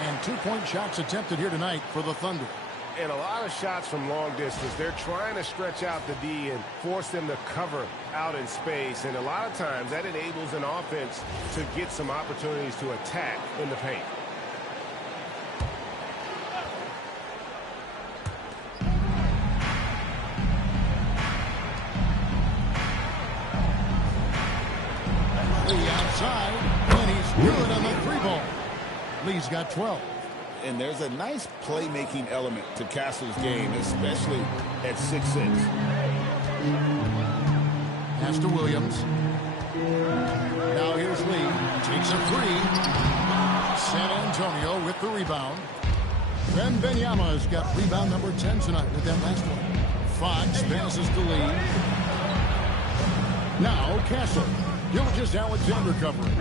And 2-point shots attempted here tonight for the Thunder. And a lot of shots from long distance. They're trying to stretch out the D and force them to cover out in space. And a lot of times that enables an offense to get some opportunities to attack in the paint. Lee outside, and he's good on the 3-ball. Lee's got 12. And there's a nice playmaking element to Castle's game, especially at 6'6". Pass to Williams. It's a three. San Antonio with the rebound. Wembanyama's got rebound number 10 tonight with that last one. Fox passes to Lee. Now Castle. Gilgeous-Alexander covering.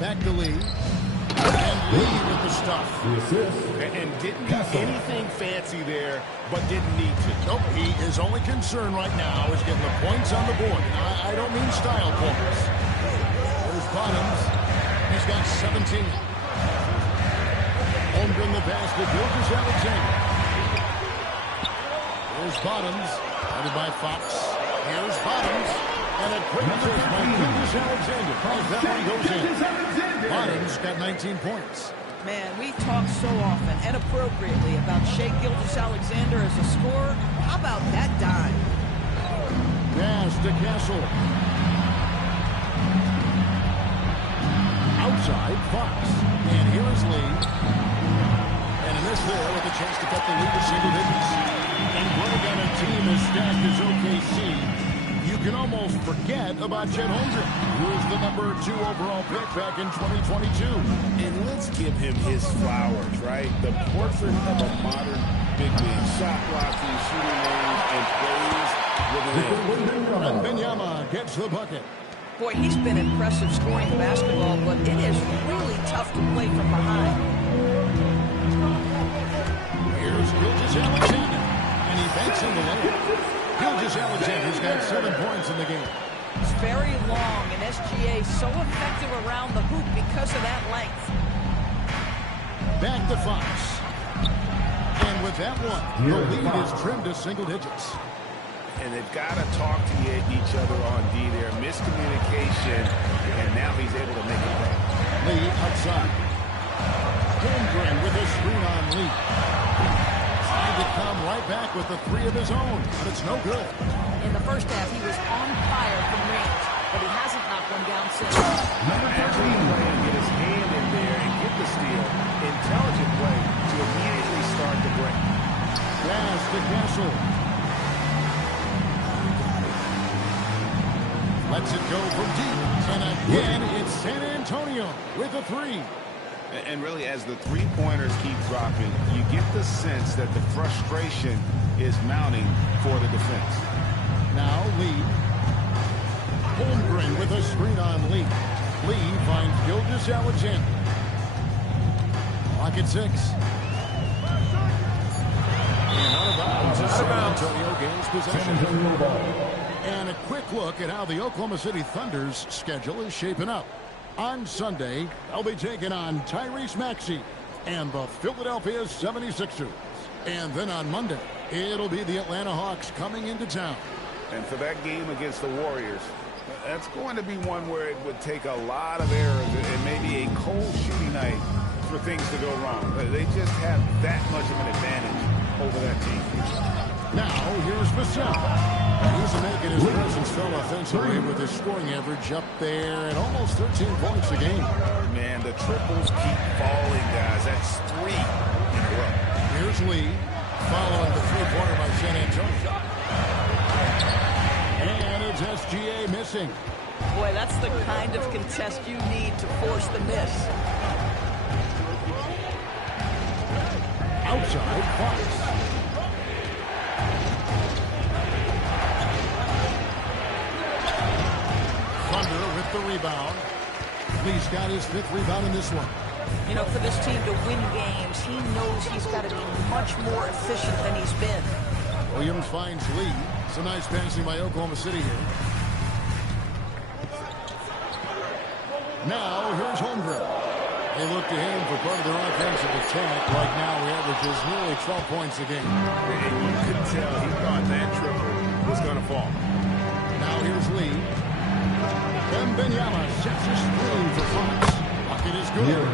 Back to Lee. And Lee with the stuff. And didn't do anything fancy there, but didn't need to. Nope, his only concern right now is getting the points on the board. I don't mean style points. There's Bottoms. He's got 17. Holmgren the pass to Gilgeous-Alexander. Here's Bottoms, headed by Fox. Here's Bottoms. And a quick assist by Gilgeous-Alexander. As that one goes in. Bottoms got 19 points. Man, we talk so often and appropriately about Shai Gilgeous-Alexander as a scorer. How about that dime? Pass to Castle. Outside, Fox. And here is Lee. And in this there with a chance to cut the lead to single digits. And Greg on a team as stacked as OKC. You can almost forget about Chet Holmgren, who is the number 2 overall pick back in 2022. And let's give him his flowers, right? The portrait of a modern big league. Shot blocking, shooting range, and plays with an edge. Wembanyama gets the bucket. Boy, he's been impressive scoring the basketball, but it is really tough to play from behind. Here's Gilgeous-Alexander, and he banks in the layup. Gilgeous-Alexander's got 7 points in the game. It's very long, and SGA so effective around the hoop because of that length. Back to Fox. And with that one, the lead is trimmed to single digits. And they've got to talk to each other on D there. Miscommunication, and now he's able to make it back. Lee outside. Holmgren with a screen on Lee. Trying to come right back with the 3 of his own, but it's no good. In the first half, he was on fire from range, but he hasn't knocked one down since. Actually play and get his hand in there and get the steal. Intelligent play to immediately start the break. Pass to Castle. Lets it go from deep. And again, it's San Antonio with a 3. And really, as the three-pointers keep dropping, you get the sense that the frustration is mounting for the defense. Now Lee. Holmgren with a screen on Lee. Lee finds Gilgeous-Alexander. Clock at 6. And out of bounds as San Antonio gains possession. And a quick look at how the Oklahoma City Thunder's schedule is shaping up. On Sunday, they'll be taking on Tyrese Maxey and the Philadelphia 76ers. And then on Monday, it'll be the Atlanta Hawks coming into town. And for that game against the Warriors, that's going to be one where it would take a lot of errors and maybe a cold shooting night for things to go wrong. They just have that much of an advantage over that team. Now, here's Vassell. He's making his presence felt offensively with his scoring average up there at almost 13 points a game. Man, the triples keep falling, guys. That's 3 in a row. Here's Lee, following the three-pointer by San Antonio. And it's SGA missing. Boy, that's the kind of contest you need to force the miss. Outside, Fox. Thunder with the rebound. Lee's got his 5th rebound in this one. You know, for this team to win games, he knows he's got to be much more efficient than he's been. Williams finds Lee. It's a nice passing by Oklahoma City here. Now, here's Holmgren. They look to him for part of their offensive attack. Right now, he averages nearly 12 points a game. And you could tell he thought that triple was going to fall. Now, here's Lee. Wembanyama sets a screen for Fox. Bucket is good.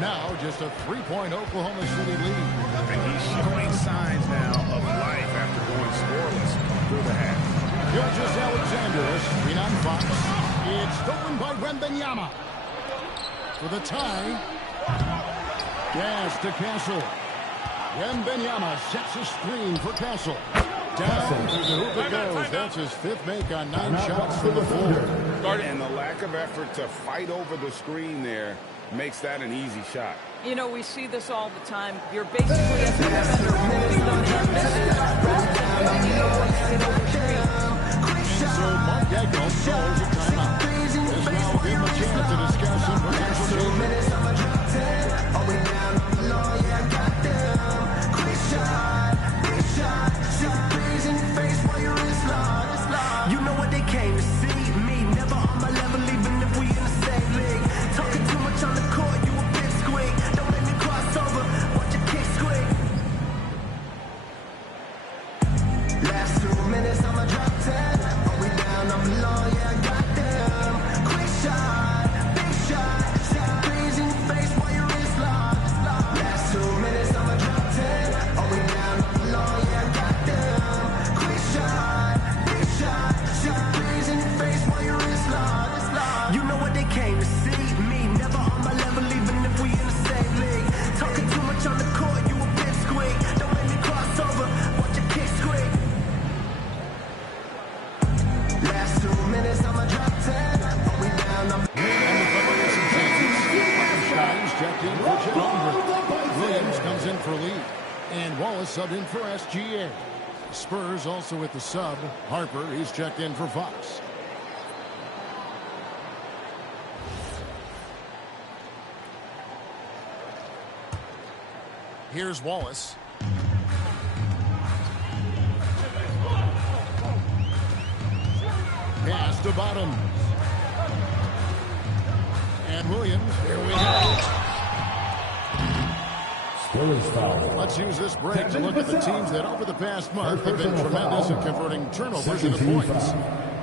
Now just a 3-point Oklahoma City lead. And he's showing signs now of life after going scoreless through the half. Gilgeous-Alexander, a screen on Fox. It's stolen by Wembanyama. For the tie. Pass to Castle. Wembanyama sets a screen for Castle. Down to the hoop it goes. That's his 5th make on 9 shots from the floor. And the lack of effort to fight over the screen there makes that an easy shot. You know, we see this all the time. You're basically as a defender moving them in misses rather than letting you know when to get over screen. And so Mark Gagnon calls a timeout. This now will give him a chance to discuss some potential changes. You know what they came to see? Me, never on my level, even if we in the same league. Talking too much on the court, you a bit squeak. Don't let me cross over, watch your kick squeak. Last 2 minutes, I'ma drop 10. Are we down, I'm below, yeah, I got them. Quick shot, big shot, shot threes in your face while your wrist locked. Last 2 minutes, I'ma drop 10. Are we down, I'm below, yeah, I got them. Quick shot, big shot, shot threes in your face while your wrist locked. You know what they came to see? Me, never on my level, even if we in the same league. Talking too much on the court, you a bit squeak. Don't let me cross over, watch your kick squeak. Last 2 minutes, I'ma drop 10. Are we down? I'm Steins checked in for Chet Holmgren. Williams comes in for Lee. And Wallace subbed in for SGA. Spurs also with the sub. Harper, he's checked in for Fox. Here's Wallace. Pass to Bottom. And Williams, here we go. Let's use this break to look at the teams that over the past month have been tremendous at converting turnovers into points.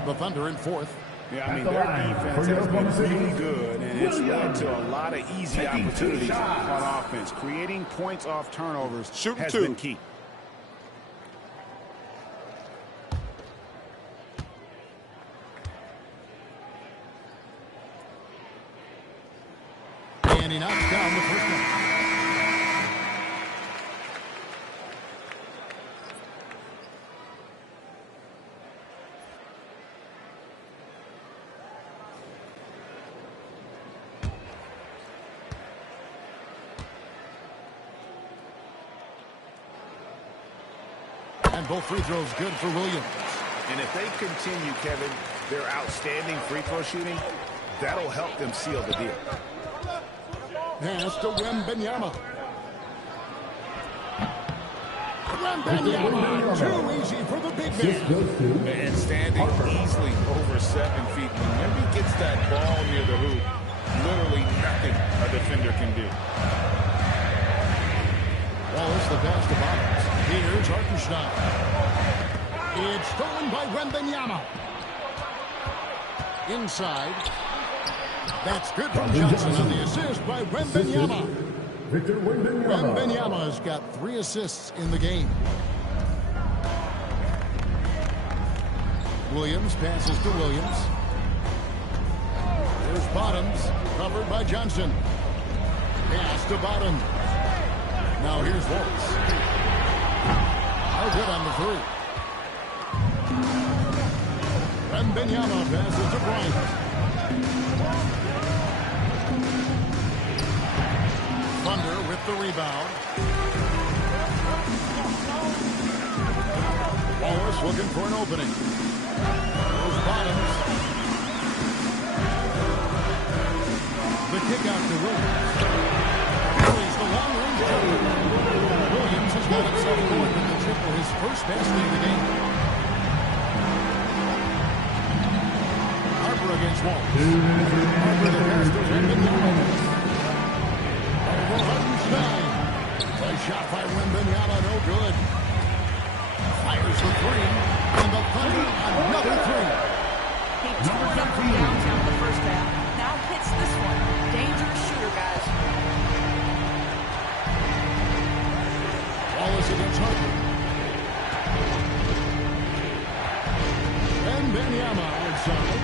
The Thunder in 4th. Yeah, I mean, their defense has been really good, and it's led to a lot of easy opportunities on offense. Creating points off turnovers has been key. And he knocks down the first one. And both free throws good for Williams. And if they continue, Kevin, their outstanding free throw shooting, that'll help them seal the deal. Pass to Wembanyama. Wembanyama, too easy for the big man. And standing easily over 7 feet. When Wemby gets that ball near the hoop, literally nothing a defender can do. Wallace, the pass to Bottoms. Here's Hartenstein. It's stolen by Wembanyama. Inside. That's good from Johnson on the assist by Wembanyama. Wembanyama has got 3 assists in the game. Williams passes to Williams. There's Bottoms, covered by Johnson. Pass to Bottoms. Now here's Wallace. How good on the 3. Wembanyama passes to Bryant. Thunder with the rebound. Wallace looking for an opening. Those Bottoms. The kick out to Williams. He's the long-range jumper. Williams has got himself going with the triple, his first basket of the game. Harper against Wallace. Harper the pass to Wembanyama. Hartenstein. A shot by Wembanyama, no good. Fires the 3, and the Thunder another 3. He tore it up from downtown the first half. Now hits this one. Dangerous shooter, guys. Wallace against Harper. Wembanyama outside.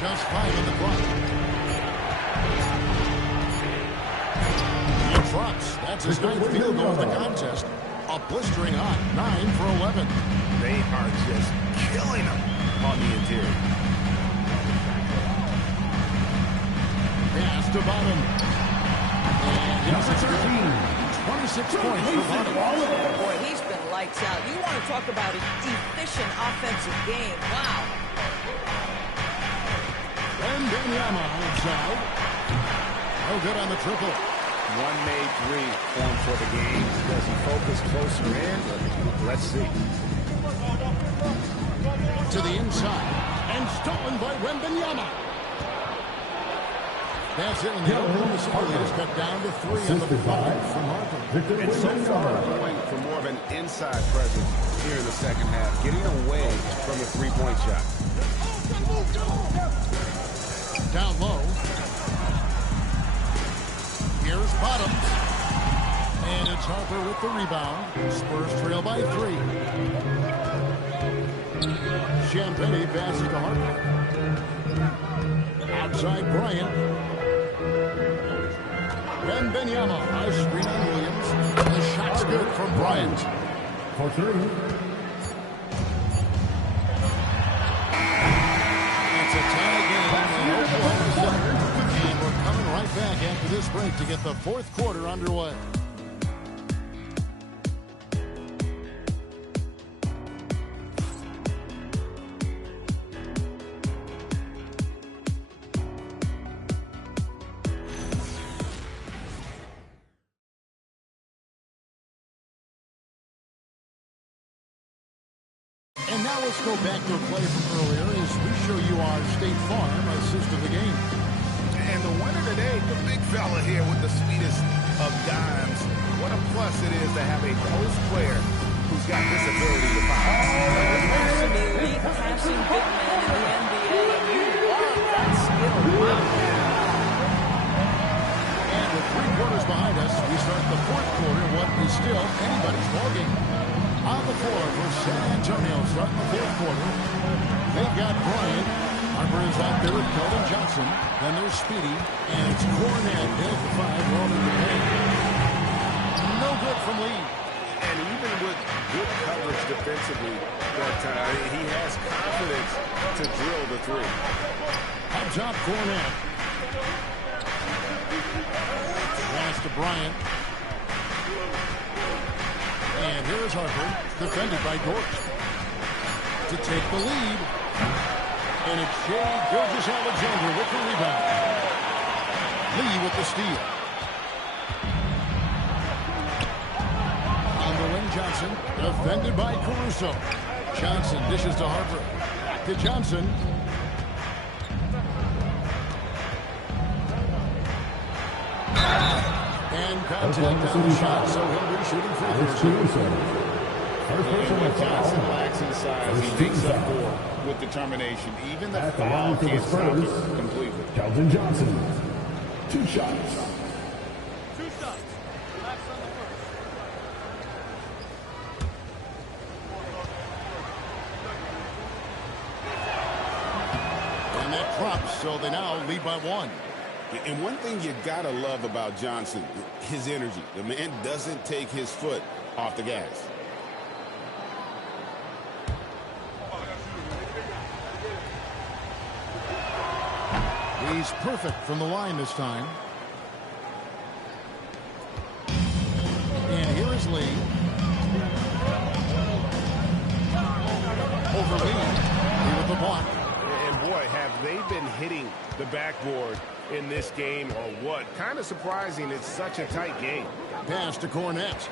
Just 5 on the clock. He trucks. That's his 9th field goal of the contest. a blistering hot 9 for 11. They are just killing them on the interior. Pass to Bottom. And yes, it's 26 points for Bottom. Boy, he's been lights out. You want to talk about an efficient offensive game. Wow. Wembanyama outside. No good on the triple. One made three formed for the game. Does he focus closer in? Let's see. To the inside. And stolen by Wembanyama. That's it. And the Oklahoma City Leaders cut down to 3 on the 5 from Harper. And so far, going for more of an inside presence here in the second half, getting away from the three-point shot. Down low. Here's Bottoms. And it's Harper with the rebound. Spurs trail by 3. Champagne passes to Harper. Outside Bryant. Wembanyama. Nice screen on Williams. The shot's good from Bryant. For 3. It's a tie game in Oklahoma City. And we're coming right back after this break to get the fourth quarter underway. And now let's go back to a play from earlier as we show you our State Farm assist of the game. And the winner today, the big fella here with the sweetest of dimes. What a plus it is to have a post player who's got this ability to foul. Absolutely passing big man in the NBA, and you love that skill. And with 3 quarters behind us, we start the fourth quarter in what is still anybody's ballgame. On the floor for San Antonio starting the fourth quarter. They've got Bryant. Harper is out there with Keldon Johnson. Then there's Speedy. And it's Kornet in at the 5 rolling the paint. No good from Lee. And even with good coverage defensively, but he has confidence to drill the 3. Up top, Kornet. Pass to Bryant. And here's Harper, defended by Dort. To take the lead. And it's Shai Gilgeous-Alexander with the rebound. Lee with the steal. On the wing, Johnson, defended by Caruso. Johnson dishes to Harper. Back to Johnson. And contact on the shot, so he'll be shooting free throws. Johnson lacks in size. He makes up for with determination. Even the foul can't stop it completely. Keldon Johnson. 2 shots. 2 shots. Relax on the first. And that drops, so they now lead by 1. And one thing you gotta love about Johnson, his energy. The man doesn't take his foot off the gas. He's perfect from the line this time. And here is Lee. Over Lee. Lee with the block. And boy, have they been hitting the backboard in this game or what? Kind of surprising it's such a tight game. Pass to Kornet.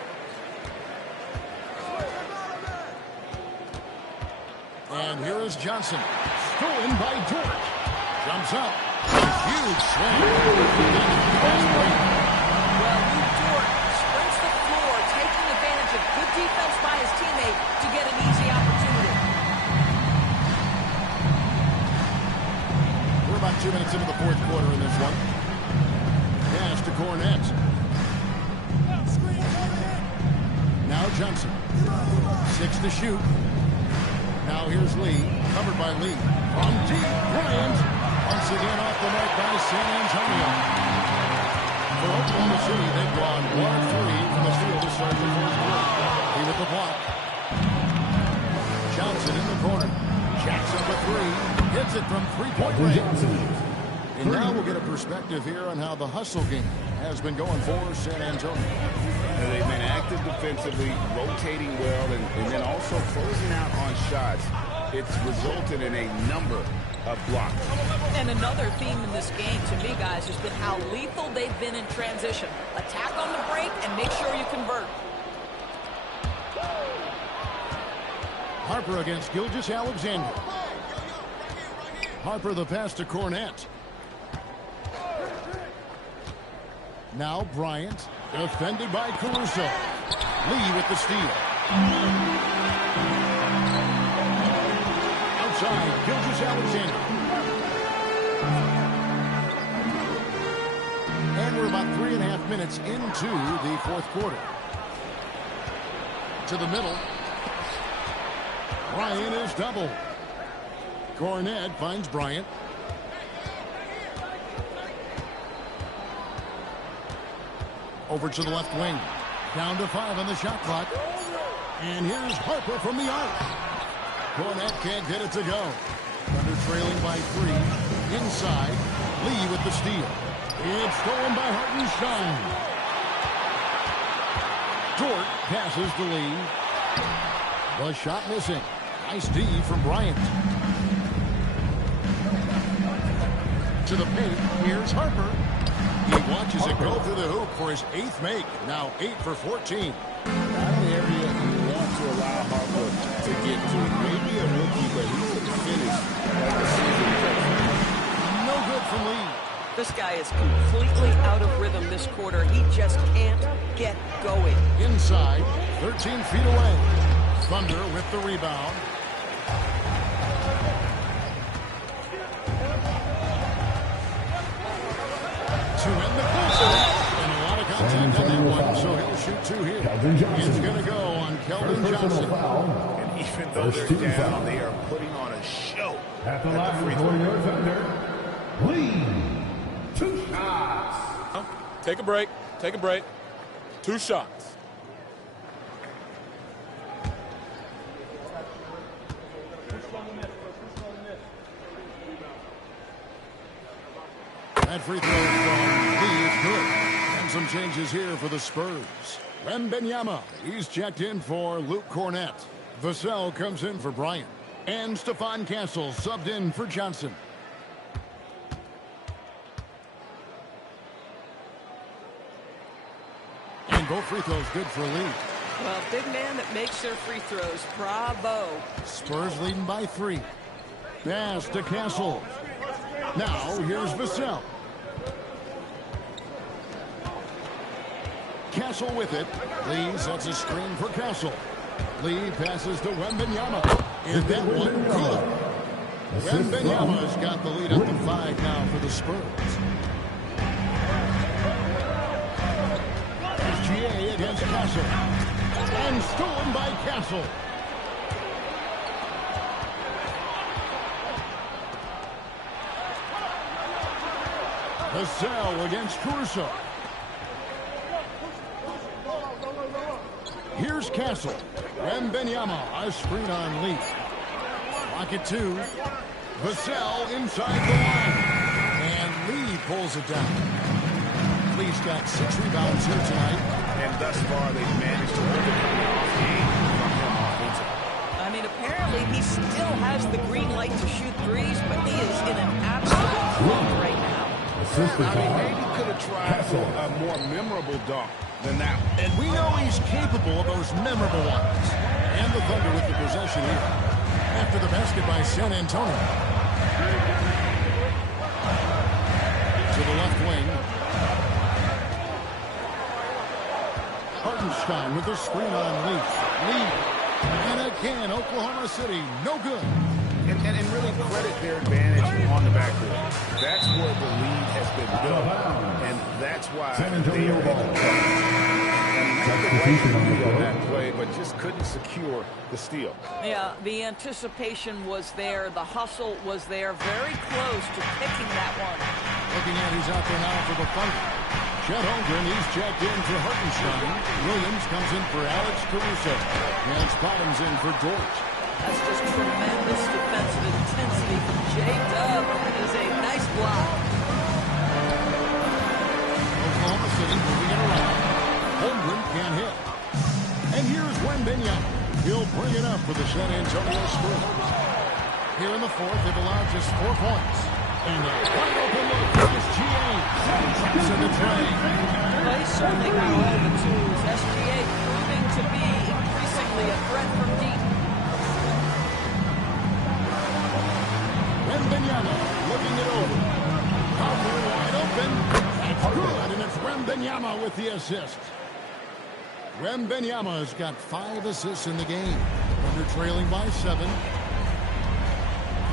And here is Johnson. Stolen by Dort. Jumps up. Huge slam. Well, Lu Dort sprints the floor, taking advantage of good defense by his teammate to get an easy opportunity. We're about 2 minutes into the fourth quarter in this one. Pass to Kornet. Now Johnson. 6 to shoot. Now here's Lee. Covered by Lee. From deep, Bryant. Once again off the mark by San Antonio. For Oklahoma City, they've gone 1-3 from the field to start the fourth quarter. with the block. Johnson in the corner. Jackson for three. Hits it from three-point range. And now we'll get a perspective here on how the hustle game has been going for San Antonio. And they've been active defensively, rotating well, and then also closing out on shots. It's resulted in a number of blocks. And another theme in this game, to me, guys, has been how lethal they've been in transition. Attack on the break and make sure you convert. Harper against Gilgeous-Alexander. Harper the pass to Cornette. Now Bryant, defended by Caruso. Lee with the steal. Outside, Gilgeous-Alexander. And we're about 3.5 minutes into the fourth quarter. To the middle. Bryant is doubled. Cornette finds Bryant. Over to the left wing. Down to 5 on the shot clock. And here's Harper from the arc. Cornette can't get it to go. Thunder trailing by 3. Inside. Lee with the steal. It's stolen by Hartenstein. Dort passes to Lee. The shot missing. Nice D from Bryant. To the paint. Here's Harper. He watches it go through the hoop for his 8th make. Now 8 for 14. Not an area you want to allow Harper to get to. Maybe a rookie, but he can finish like a season veteran. No good from Lee. This guy is completely out of rhythm this quarter. He just can't get going. Inside, 13 feet away. Thunder with the rebound. To end the quarter. And a lot of contact on that one, so he'll shoot 2 here. It's going to go on Keldon Johnson. And even though they're down, they are putting on a show. At the line for your defender, Lee. 2 shots. Take a break. Take a break. 2 shots. That free throw from Lee is good. And some changes here for the Spurs. Wembanyama, he's checked in for Luke Cornette. Vassell comes in for Bryant. And Stephon Castle subbed in for Johnson. And both free throws good for Lee. Well, big man that makes their free throws. Bravo. Spurs leading by 3. Pass to Castle. Now here's Vassell. Castle with it. Lee sets a screen for Castle. Lee passes to Wembanyama. And that one good. Wembanyama's got the lead up to 5 now for the Spurs. Here's GA against Castle. And stolen by Castle. Vassell against Caruso. Here's Castle. Wembanyama, a screen on Lee. Pocket 2. Vassell inside the line. And Lee pulls it down. Lee's got 6 rebounds here tonight. And thus far, they've managed to overcome the off game from him offensively. I mean, apparently he still has the green light to shoot threes, but he is in an absolute funk right now. I mean, maybe could have tried a more memorable dunk than that. And we know he's capable of those memorable ones. And the Thunder with the possession here. After the basket by San Antonio. To the left wing. Hartenstein with the screen on Lee. Lee. And again, Oklahoma City, no good. And really credit their advantage on the backcourt. That's where the lead has been built. And that's why they are able to make on that play, but just couldn't secure the steal. Yeah, the anticipation was there. The hustle was there. Very close to picking that one. Looking at who's out there now for the Thunder. Chet Holmgren, he's checked in for Hartenstein. Williams comes in for Alex Caruso. And Bottoms in for Dort. That's just tremendous defensive intensity from J-Dub. It is a nice block. Oklahoma City moving it around. Holmgren can't hit. And here's Wembanyama. He'll bring it up for the San Antonio Spurs. Here in the fourth, they've allowed just 4 points. And a wide open look for SGA. Traps in the tray. Well, he's certainly got all the tools. SGA proving to be increasingly a threat from deep. Wembanyama looking it over. Harper wide open. That's good, and it's Wembanyama with the assist. Wembanyama's got 5 assists in the game. Thunder trailing by 7.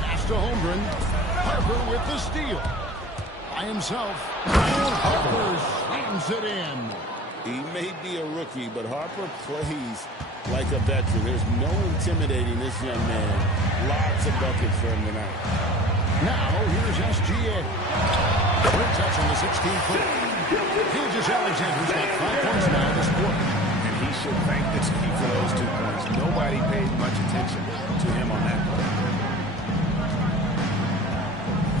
Pass to Holmgren. Harper with the steal. By himself. And Harper slams it in. He may be a rookie, but Harper plays like a veteran. There's no intimidating this young man. Lots of buckets for him tonight. Now, here's SGA. Quick touch on the 16-foot. Gilgeous-Alexander's got 5 points now this quarter. And he should thank this key for those 2 points. Nobody paid much attention to him on that play.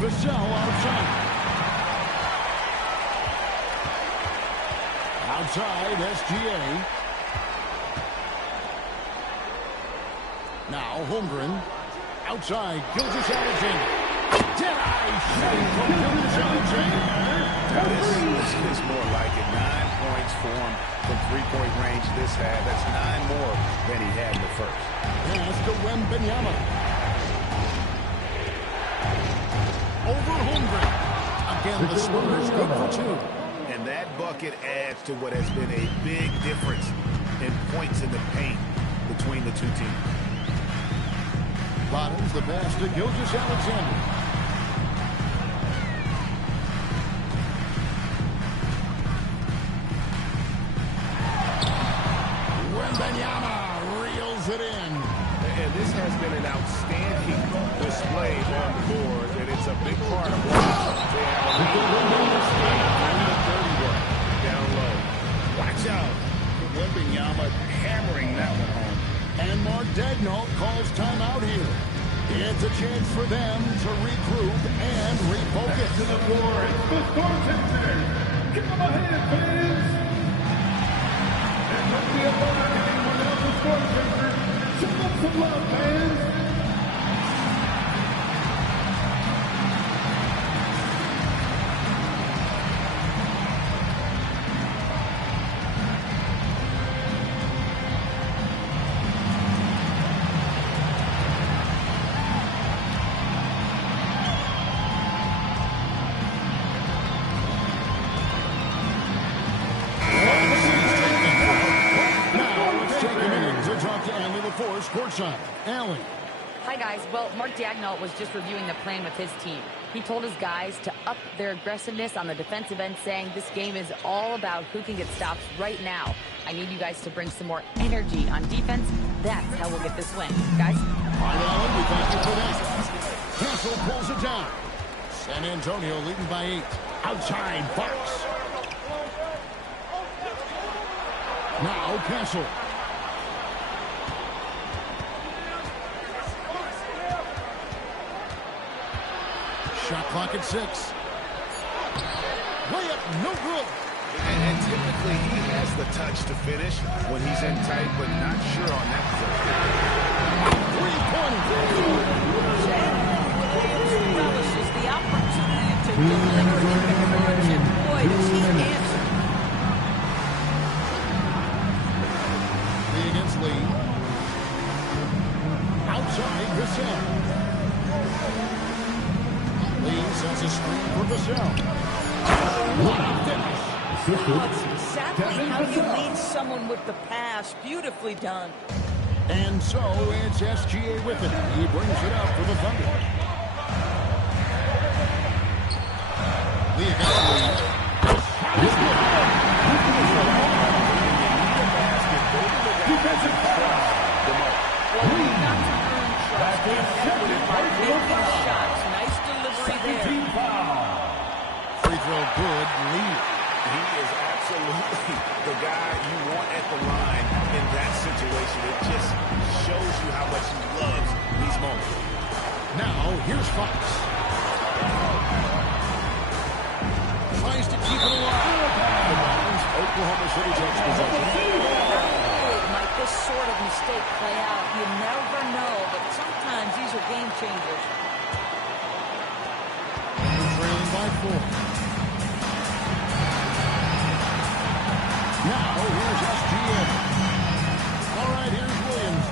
Vassell outside. Outside, SGA. Now, Holmgren. Outside, Gilgeous-Alexander. Dead-eye shooting from Gilgeous-Alexander. This is more like it. 9 points for him from three-point range this half. That's 9 more than he had in the first. Pass to Wembanyama. Over Holmgren. Again, the Spurs good for 2. And that bucket adds to what has been a big difference in points in the paint between the 2 teams. Bottoms the pass to Gilgeous-Alexander. Wembanyama reels it in. And this has been an outstanding display on the board, and it's a big part of why they have a dirty work down low. Watch out. Wembanyama hammering that one home. And Mark Daigneault calls timeout here. It's a chance for them to regroup and refocus. To the floor, it's the Thornton Center. Give them a hand, fans. And don't be a bar game without the Storm Center. Show them some love, fans. Courtside. Allie. Hi, guys. Well, Mark Daigneault was just reviewing the plan with his team. He told his guys to up their aggressiveness on the defensive end, saying this game is all about who can get stops right now. I need you guys to bring some more energy on defense. That's how we'll get this win. Guys? All right, Allen, we thank you for that. Castle pulls it down. San Antonio leading by 8. Outside, Fox. Now, Castle. Shot clock at 6. Layup, no good. And typically he has the touch to finish when he's in tight, but not sure on that play. 3-pointer. Williams relishes the opportunity to deliver in the clutch, and boy, does he answer. Lee against Lee. Outside, Vassell. Lee sets a screen for Vassell. What a finish. That's exactly how you lead someone with the pass. Beautifully done. And so it's SGA with it. He brings it up for the Thunder. Lee against Lee. Defensive foul. Well, we've got to earn trust by making shots. Nice delivery there. Free throw good. Lee. He is absolutely the guy you want at the line in that situation. It just shows you how much he loves these moments. Now, here's Fox. Tries to keep it alive. The Lions, Oklahoma City takes possession. Might this sort of mistake play out? You never know, but sometimes these are game changers. And they're trailing by 4. Now, here's SGA. All right, here's Williams.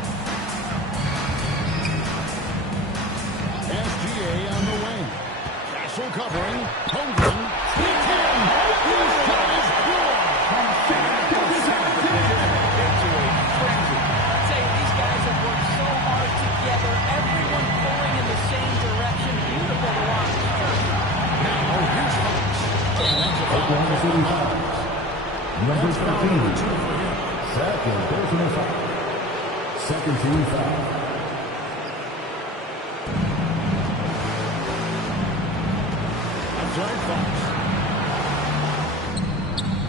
SGA on the wing. Castle covering. Holmgren. Sneaks in. His shot is good. I'll tell you, these guys have worked so hard together. Everyone pulling in the same direction. Beautiful to watch. Now, here's Fox. And that's a Oklahoma City Fox. Number 13. Second personal foul. Second team foul. Outside Fox.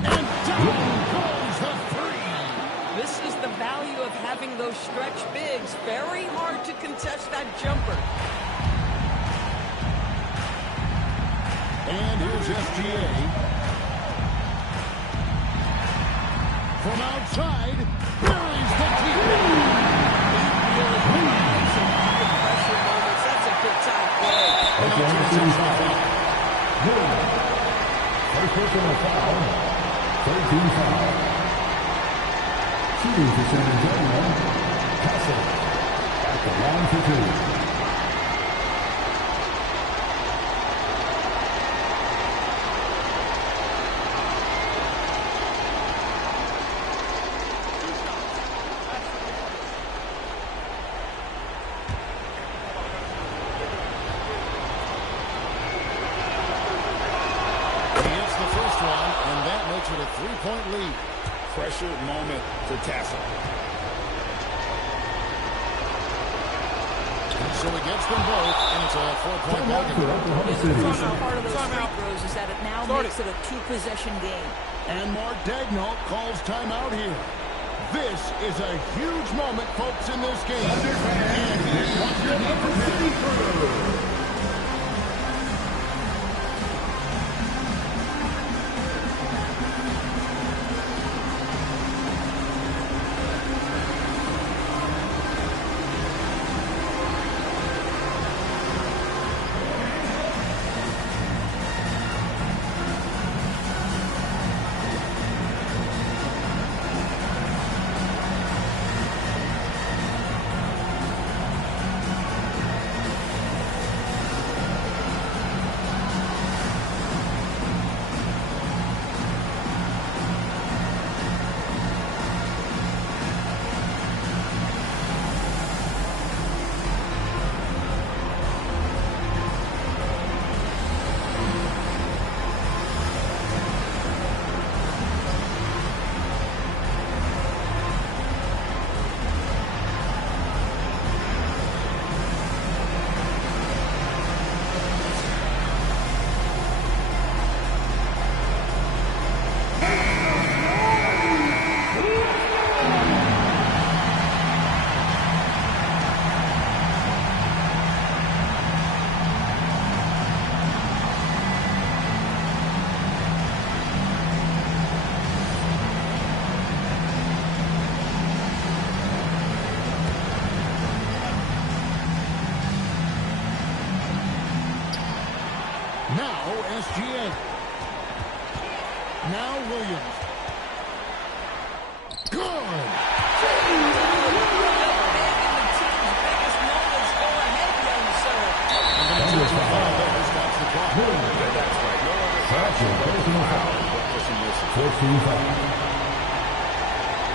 And down goes the 3. This is the value of having those stretch bigs. Very hard to contest that jumper. And here's SGA. From outside, buries the keeper. Pressure moments. That's a big time play. Oklahoma City foul. Williams. First personal foul. Third team foul. Shooting for San Antonio. Castle. At the line for 2. With a 3-point lead. Pressure moment for Castle. And so he gets them both, and it's a 4-point ball game. The fun part of those free throws is that it now makes it a 2-possession game. And Mark Daigneault calls timeout here. This is a huge moment, folks, in this game. And he wants to be prepared. SGA. Now Williams. Good.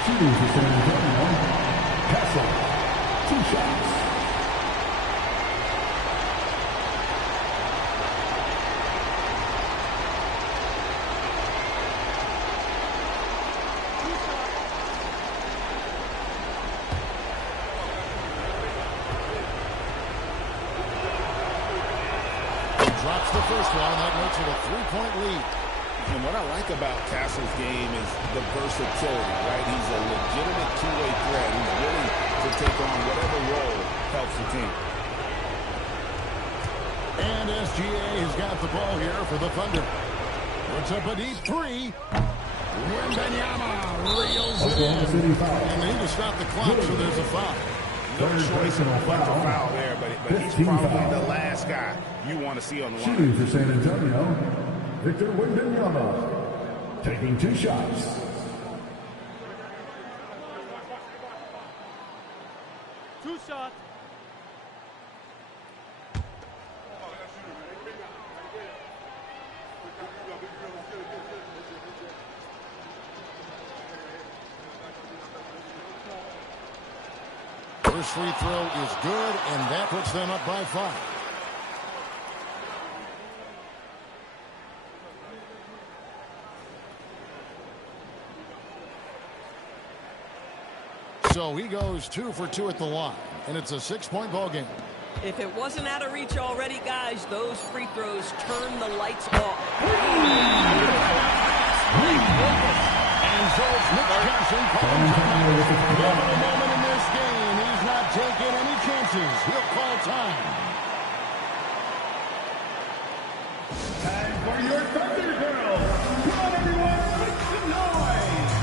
Shooting for San Antonio. Castle. 2 shots. Drops the first one. That makes it a 3-point lead. And what I like about Castle's game is the versatility, right? He's a legitimate two-way threat. He's willing to take on whatever role helps the team. And SGA has got the ball here for the Thunder. Puts up a deep three. Wembanyama reels it in. And they need to stop the clock, so there's a foul. No choice but to foul there, but he's probably the last guy you want to see on the line. Shooting for San Antonio, Victor Wembanyama, taking 2 shots. First free throw is good, and that puts them up by 5. So he goes 2 for 2 at the line, and it's a 6-point ball game. If it wasn't out of reach already, guys, those free throws turn the lights off. And so it's Nick Johnson calling timeout. Having a moment in this game. He's not taking any chances. He'll call time. Time for your Thunder Girls. Come on, everyone, make some noise.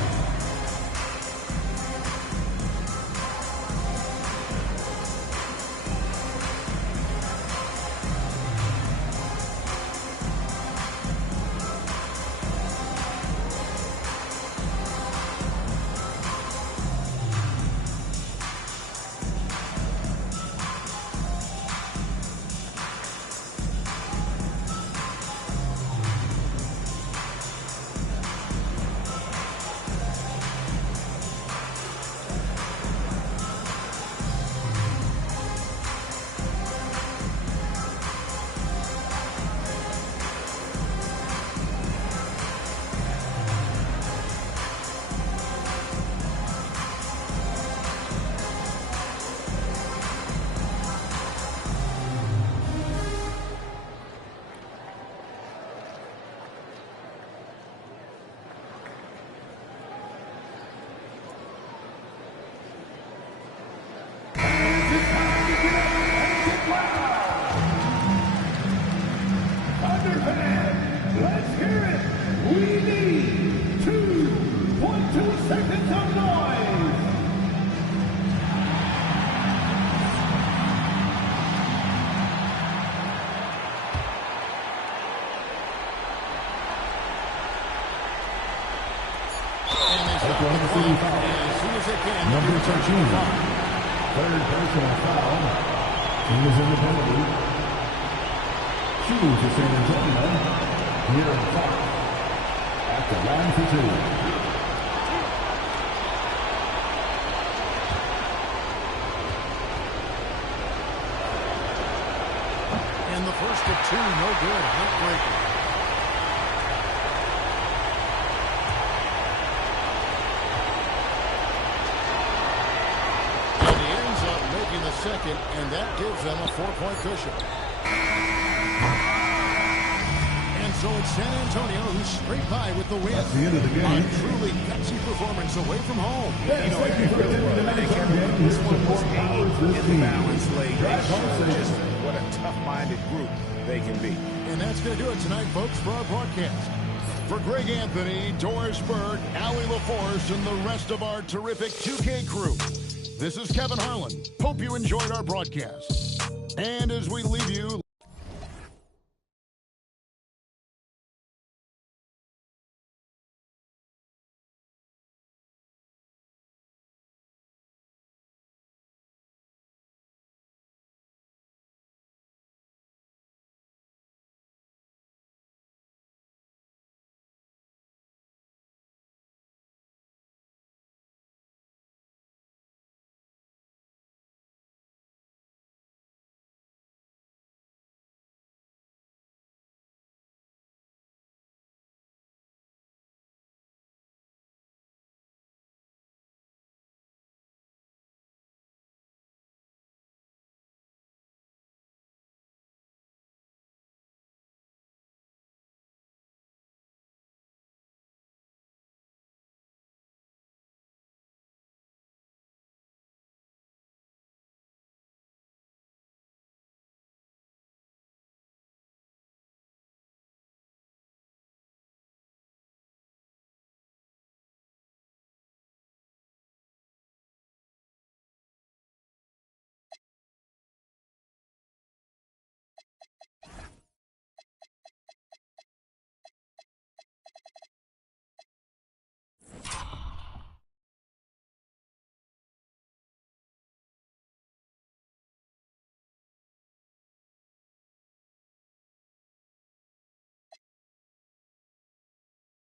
Number 13, third personal foul. Team is in the penalty. Shooting for San Antonio. Here in 5. At the line for 2. And the first of 2, no good. Heartbreaker. The second, and that gives them a 4-point cushion. And so it's San Antonio who's scraped by with the win. That's the end of the game. A truly gutsy performance away from home. You know, it really was. This one was in the balance late. They showed just what a tough-minded group they can be. And that's going to do it tonight, folks, for our broadcast. For Greg Anthony, Doris Burke, Allie LaForce, and the rest of our terrific 2K crew, this is Kevin Harlan. Hope you enjoyed our broadcast. And as we leave you,